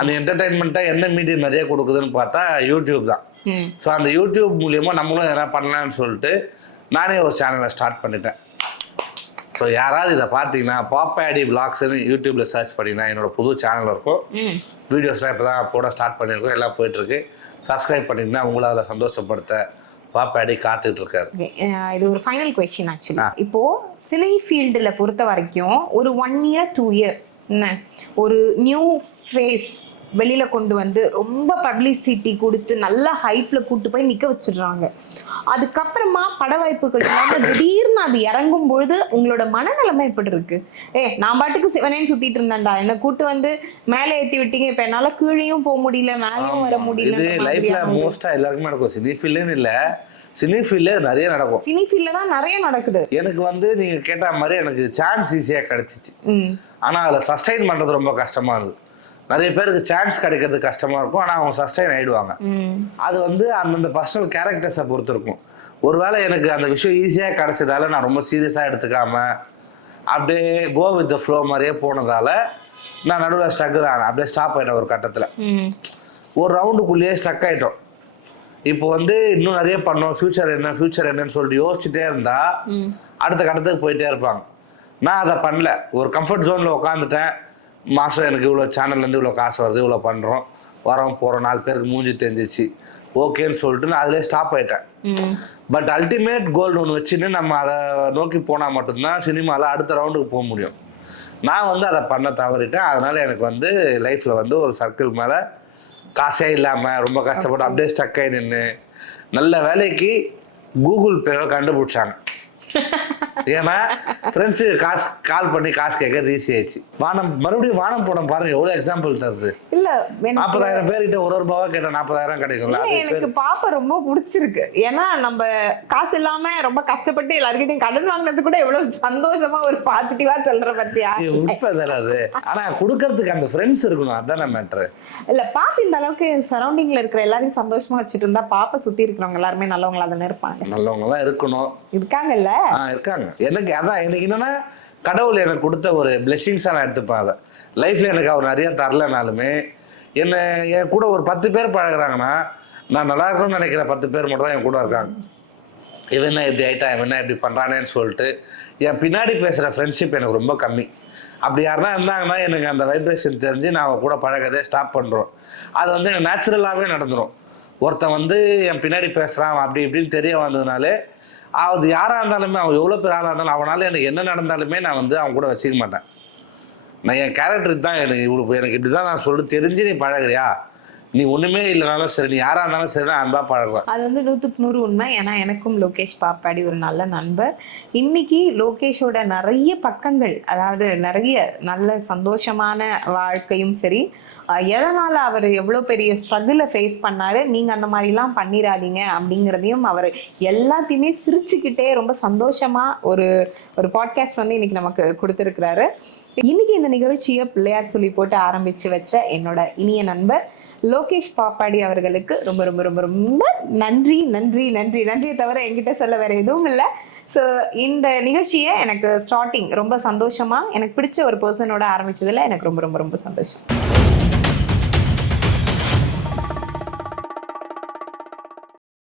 அந்த என்டர்டைன்மெண்ட்டை எந்த மீடியம் நிறைய கொடுக்குதுன்னு பார்த்தா யூடியூப் தான். ஸோ அந்த யூடியூப் மூலியமா நம்மளும் எதனா பண்ணலான்னு சொல்லிட்டு நானே ஒரு சேனலை ஸ்டார்ட் பண்ணிட்டேன். ஸோ யாராவது இதை பார்த்தீங்கன்னா பாப்பாடி விளாக்ஸ்ன்னு யூடியூப்ல சர்ச் பண்ணிங்கன்னா என்னோட புது சேனல் இருக்கும். வீடியோஸ்லாம் இப்போ தான் போட ஸ்டார்ட் பண்ணியிருக்கோம், எல்லாம் போயிட்டுருக்கு. சப்ஸ்கிரைப் பண்ணிங்கன்னா உங்களை அதில் சந்தோஷப்படுத்த பாப்பாடி காத்துட்டு இருக்காரு. இது ஒரு ஃபைனல் கொஸ்டின் ஆக்சுவலி. இப்போ சிலை ஃபீல்டுல பொறுத்த வரைக்கும் ஒரு 1 year 2 year ஒரு நியூ ஃபேஸ் வெளியில கொண்டு வந்து ரொம்ப பப்ளிசிட்டி கொடுத்து நல்ல ஹைப்ல கூட்டு போய் நிக்க வச்சிடுறாங்க. அதுக்கப்புறமா பட வாய்ப்புகள் இல்லாம திடீர்னு அது இறங்கும் பொழுது உங்களோட மனநிலைமை எப்படி இருக்கு? நான் பாட்டுக்கு சிவனேன்னு சுத்திட்டு இருந்தேன்டா, என்ன கூட்டு வந்து மேலே ஏத்தி விட்டீங்க, இப்ப என்னால கீழையும் போக முடியல மேலேயும் வர முடியல. இது லைஃப்ல மோஸ்டா எல்லாருக்குமே நடக்கும். சினி ஃபீல்டுன்னு இல்ல, சினி ஃபீல்ட்ல நிறைய நடக்கும். சினி ஃபீல்ட்ல தான் நிறைய நடக்குது. எனக்கு வந்து நீங்க கேட்ட மாதிரி எனக்கு சான்ஸ் ஈஸியா கிடைச்சிச்சு. ஆனா அதுல சஸ்டைன் பண்றது ரொம்ப கஷ்டமா இருக்கு. நிறைய பேருக்கு சான்ஸ் கிடைக்கிறது கஷ்டமா இருக்கும், ஆனா அவங்க சஸ்டைன் ஆயிடுவாங்க. அது வந்து அந்தந்த பர்சனல் கேரக்டர்ஸை பொறுத்து இருக்கும். ஒருவேளை எனக்கு அந்த விஷயம் ஈஸியா கிடைச்சதால நான் ரொம்ப சீரியஸா எடுத்துக்காம அப்படியே கோ வித் த ஃப்ளோ மாதிரியே போனதால நான் நடுவில் ஸ்ட்ரகிள் ஆனேன், அப்படியே ஸ்டாப் ஆயிட்டேன். ஒரு கட்டத்துல ஒரு ரவுண்டுக்குள்ளேயே ஸ்ட்ரக் ஆயிட்டோம். இப்போ வந்து இன்னும் நிறைய பண்ணோம், ஃபியூச்சர் என்னன்னு சொல்லிட்டு யோசிச்சுட்டே இருந்தா அடுத்த கட்டத்துக்கு போயிட்டே இருப்பாங்க. நான் அதை பண்ணல, ஒரு கம்ஃபர்ட் ஜோன்ல உட்காந்துட்டேன். மாதம் எனக்கு இவ்வளோ சேனல்லேருந்து இவ்வளோ காசு வருது, இவ்வளோ பண்ணுறோம், வரோம் போகிறோம், 4 பேருக்கு மூஞ்சி தெரிஞ்சிச்சு, ஓகேன்னு சொல்லிட்டு நான் அதிலே ஸ்டாப் ஆயிட்டேன். பட் அல்டிமேட் கோல் ஒன்று வச்சுன்னு நம்ம அதை நோக்கி போனால் மட்டும்தான் சினிமாவில் அடுத்த ரவுண்டுக்கு போக முடியும். நான் வந்து அதை பண்ண தவறிட்டேன். அதனால எனக்கு வந்து லைஃப்பில் வந்து ஒரு சர்க்கிள் மேலே காசே இல்லாமல் ரொம்ப கஷ்டப்பட்டு அப்படியே ஸ்டக் ஆகி நின்று நல்ல வேலைக்கு கூகுள் பேவை கண்டுபிடிச்சாங்க. ஏன்னா ஃப்ரெண்ட்ஸு கால் பண்ணி காசு கேட்க ஈஸி ஆயிடுச்சு. மறுபடியும் வானம் படம் பாருங்க எவ்வளவு எக்ஸாம்பிள் தருது. இல்ல 40,000 பேர்கிட்ட ஒரு ரூபாவா கேட்ட 40,000 கிடைக்கும்ல. எனக்கு பாப்பா ரொம்ப பிடிச்சிருக்கு. ஏன்னா நம்ம காசு இல்லாம ரொம்ப கஷ்டப்பட்டு எல்லாருக்கிட்டையும் கடன் வாங்கினது கூட எவ்வளவு சந்தோஷமா ஒரு பாசிட்டிவா சொல்ற பத்தியா. உண்மைதானே அது. ஆனா கொடுக்கறதுக்கு அந்த ஃப்ரெண்ட்ஸ் இருக்கணும், அதான மேட்ரு. இல்ல பாப்பா இந்த அளவுக்கு சரௌண்டிங்ல இருக்கிற எல்லாரையும் சந்தோஷமா வச்சுட்டு இருந்தா பாப்பா சுத்தி இருக்கிறவங்க எல்லாருமே நல்லவங்களா தானே இருப்பாங்க. நல்லவங்க எல்லாம் இருக்கணும். இருக்காங்கல்ல. இருக்காங்க. எனக்கு அதான் எனக்கு என்னன்னா கடவுள் எனக்கு கொடுத்த ஒரு பிளெஸிங்ஸாக நான் எடுத்துப்பேன். அதை லைஃப்பில் எனக்கு அவர் நிறைய தரலனாலுமே என்னை என் கூட ஒரு 10 பேர் பழகுறாங்கன்னா நான் நல்லா இருக்கணும்னு நினைக்கிற 10 பேர் மட்டும் தான் என் கூட இருக்காங்க. இவன் என்ன இப்படி ஆயிட்டா, இவன் என்ன இப்படி பண்ணுறானேன்னு சொல்லிட்டு என் பின்னாடி பேசுகிற ஃப்ரெண்ட்ஷிப் எனக்கு ரொம்ப கம்மி. அப்படி யாருன்னா இருந்தாங்கன்னா எனக்கு அந்த வைப்ரேஷன் தெரிஞ்சு நான் அவன் கூட பழகதே ஸ்டாப் பண்ணுறோம். அது வந்து எனக்கு நேச்சுரலாகவே நடந்துடும். ஒருத்தன் வந்து என் பின்னாடி பேசுகிறான் அப்படி இப்படின்னு தெரிய வந்ததுனாலே அது யாராக இருந்தாலுமே அவன் எவ்வளோ பேர் ஆளாக இருந்தாலும் அவனால எனக்கு என்ன நடந்தாலுமே நான் வந்து அவன் கூட வச்சுக்க மாட்டேன். நான் என் கேரக்டருக்கு தான் எனக்கு இப்படி தான் நான் சொல்லி தெரிஞ்சு நீ பழகுறியா, நீ ஒன்றுமே இல்லைனாலும் சரி, நீ யாராக இருந்தாலும் சரி நான் அன்பாக பழகுவேன். அது வந்து 100க்கு 100 உண்மை. ஏன்னா எனக்கும் லோகேஷ் பாப்பாடி ஒரு நல்ல நண்பர். இன்னைக்கு லோகேஷோட நிறைய பக்கங்கள், அதாவது நிறைய நல்ல சந்தோஷமான வாழ்க்கையும் சரி, எதனால அவர் எவ்வளோ பெரிய ஸ்ட்ரகிளை ஃபேஸ் பண்ணாரு, நீங்கள் அந்த மாதிரிலாம் பண்ணிடாதீங்க அப்படிங்கிறதையும் அவர் எல்லாத்தையுமே சிரிச்சுக்கிட்டே ரொம்ப சந்தோஷமாக ஒரு பாட்காஸ்ட் வந்து இன்னைக்கு நமக்கு கொடுத்துருக்கிறாரு. இன்னைக்கு இந்த நிகழ்ச்சியை பிள்ளையார் சொல்லி போட்டு ஆரம்பித்து வச்ச என்னோட இனிய நண்பர் லோகேஷ் பாப்பாடி அவர்களுக்கு ரொம்ப ரொம்ப ரொம்ப ரொம்ப நன்றி நன்றி நன்றி நன்றியை தவிர என்கிட்ட சொல்ல வேற எதுவும் இல்லை. ஸோ இந்த நிகழ்ச்சியை எனக்கு ஸ்டார்டிங் ரொம்ப சந்தோஷமாக எனக்கு பிடிச்ச ஒரு பர்சனோட ஆரம்பிச்சதுல எனக்கு ரொம்ப ரொம்ப ரொம்ப சந்தோஷம்.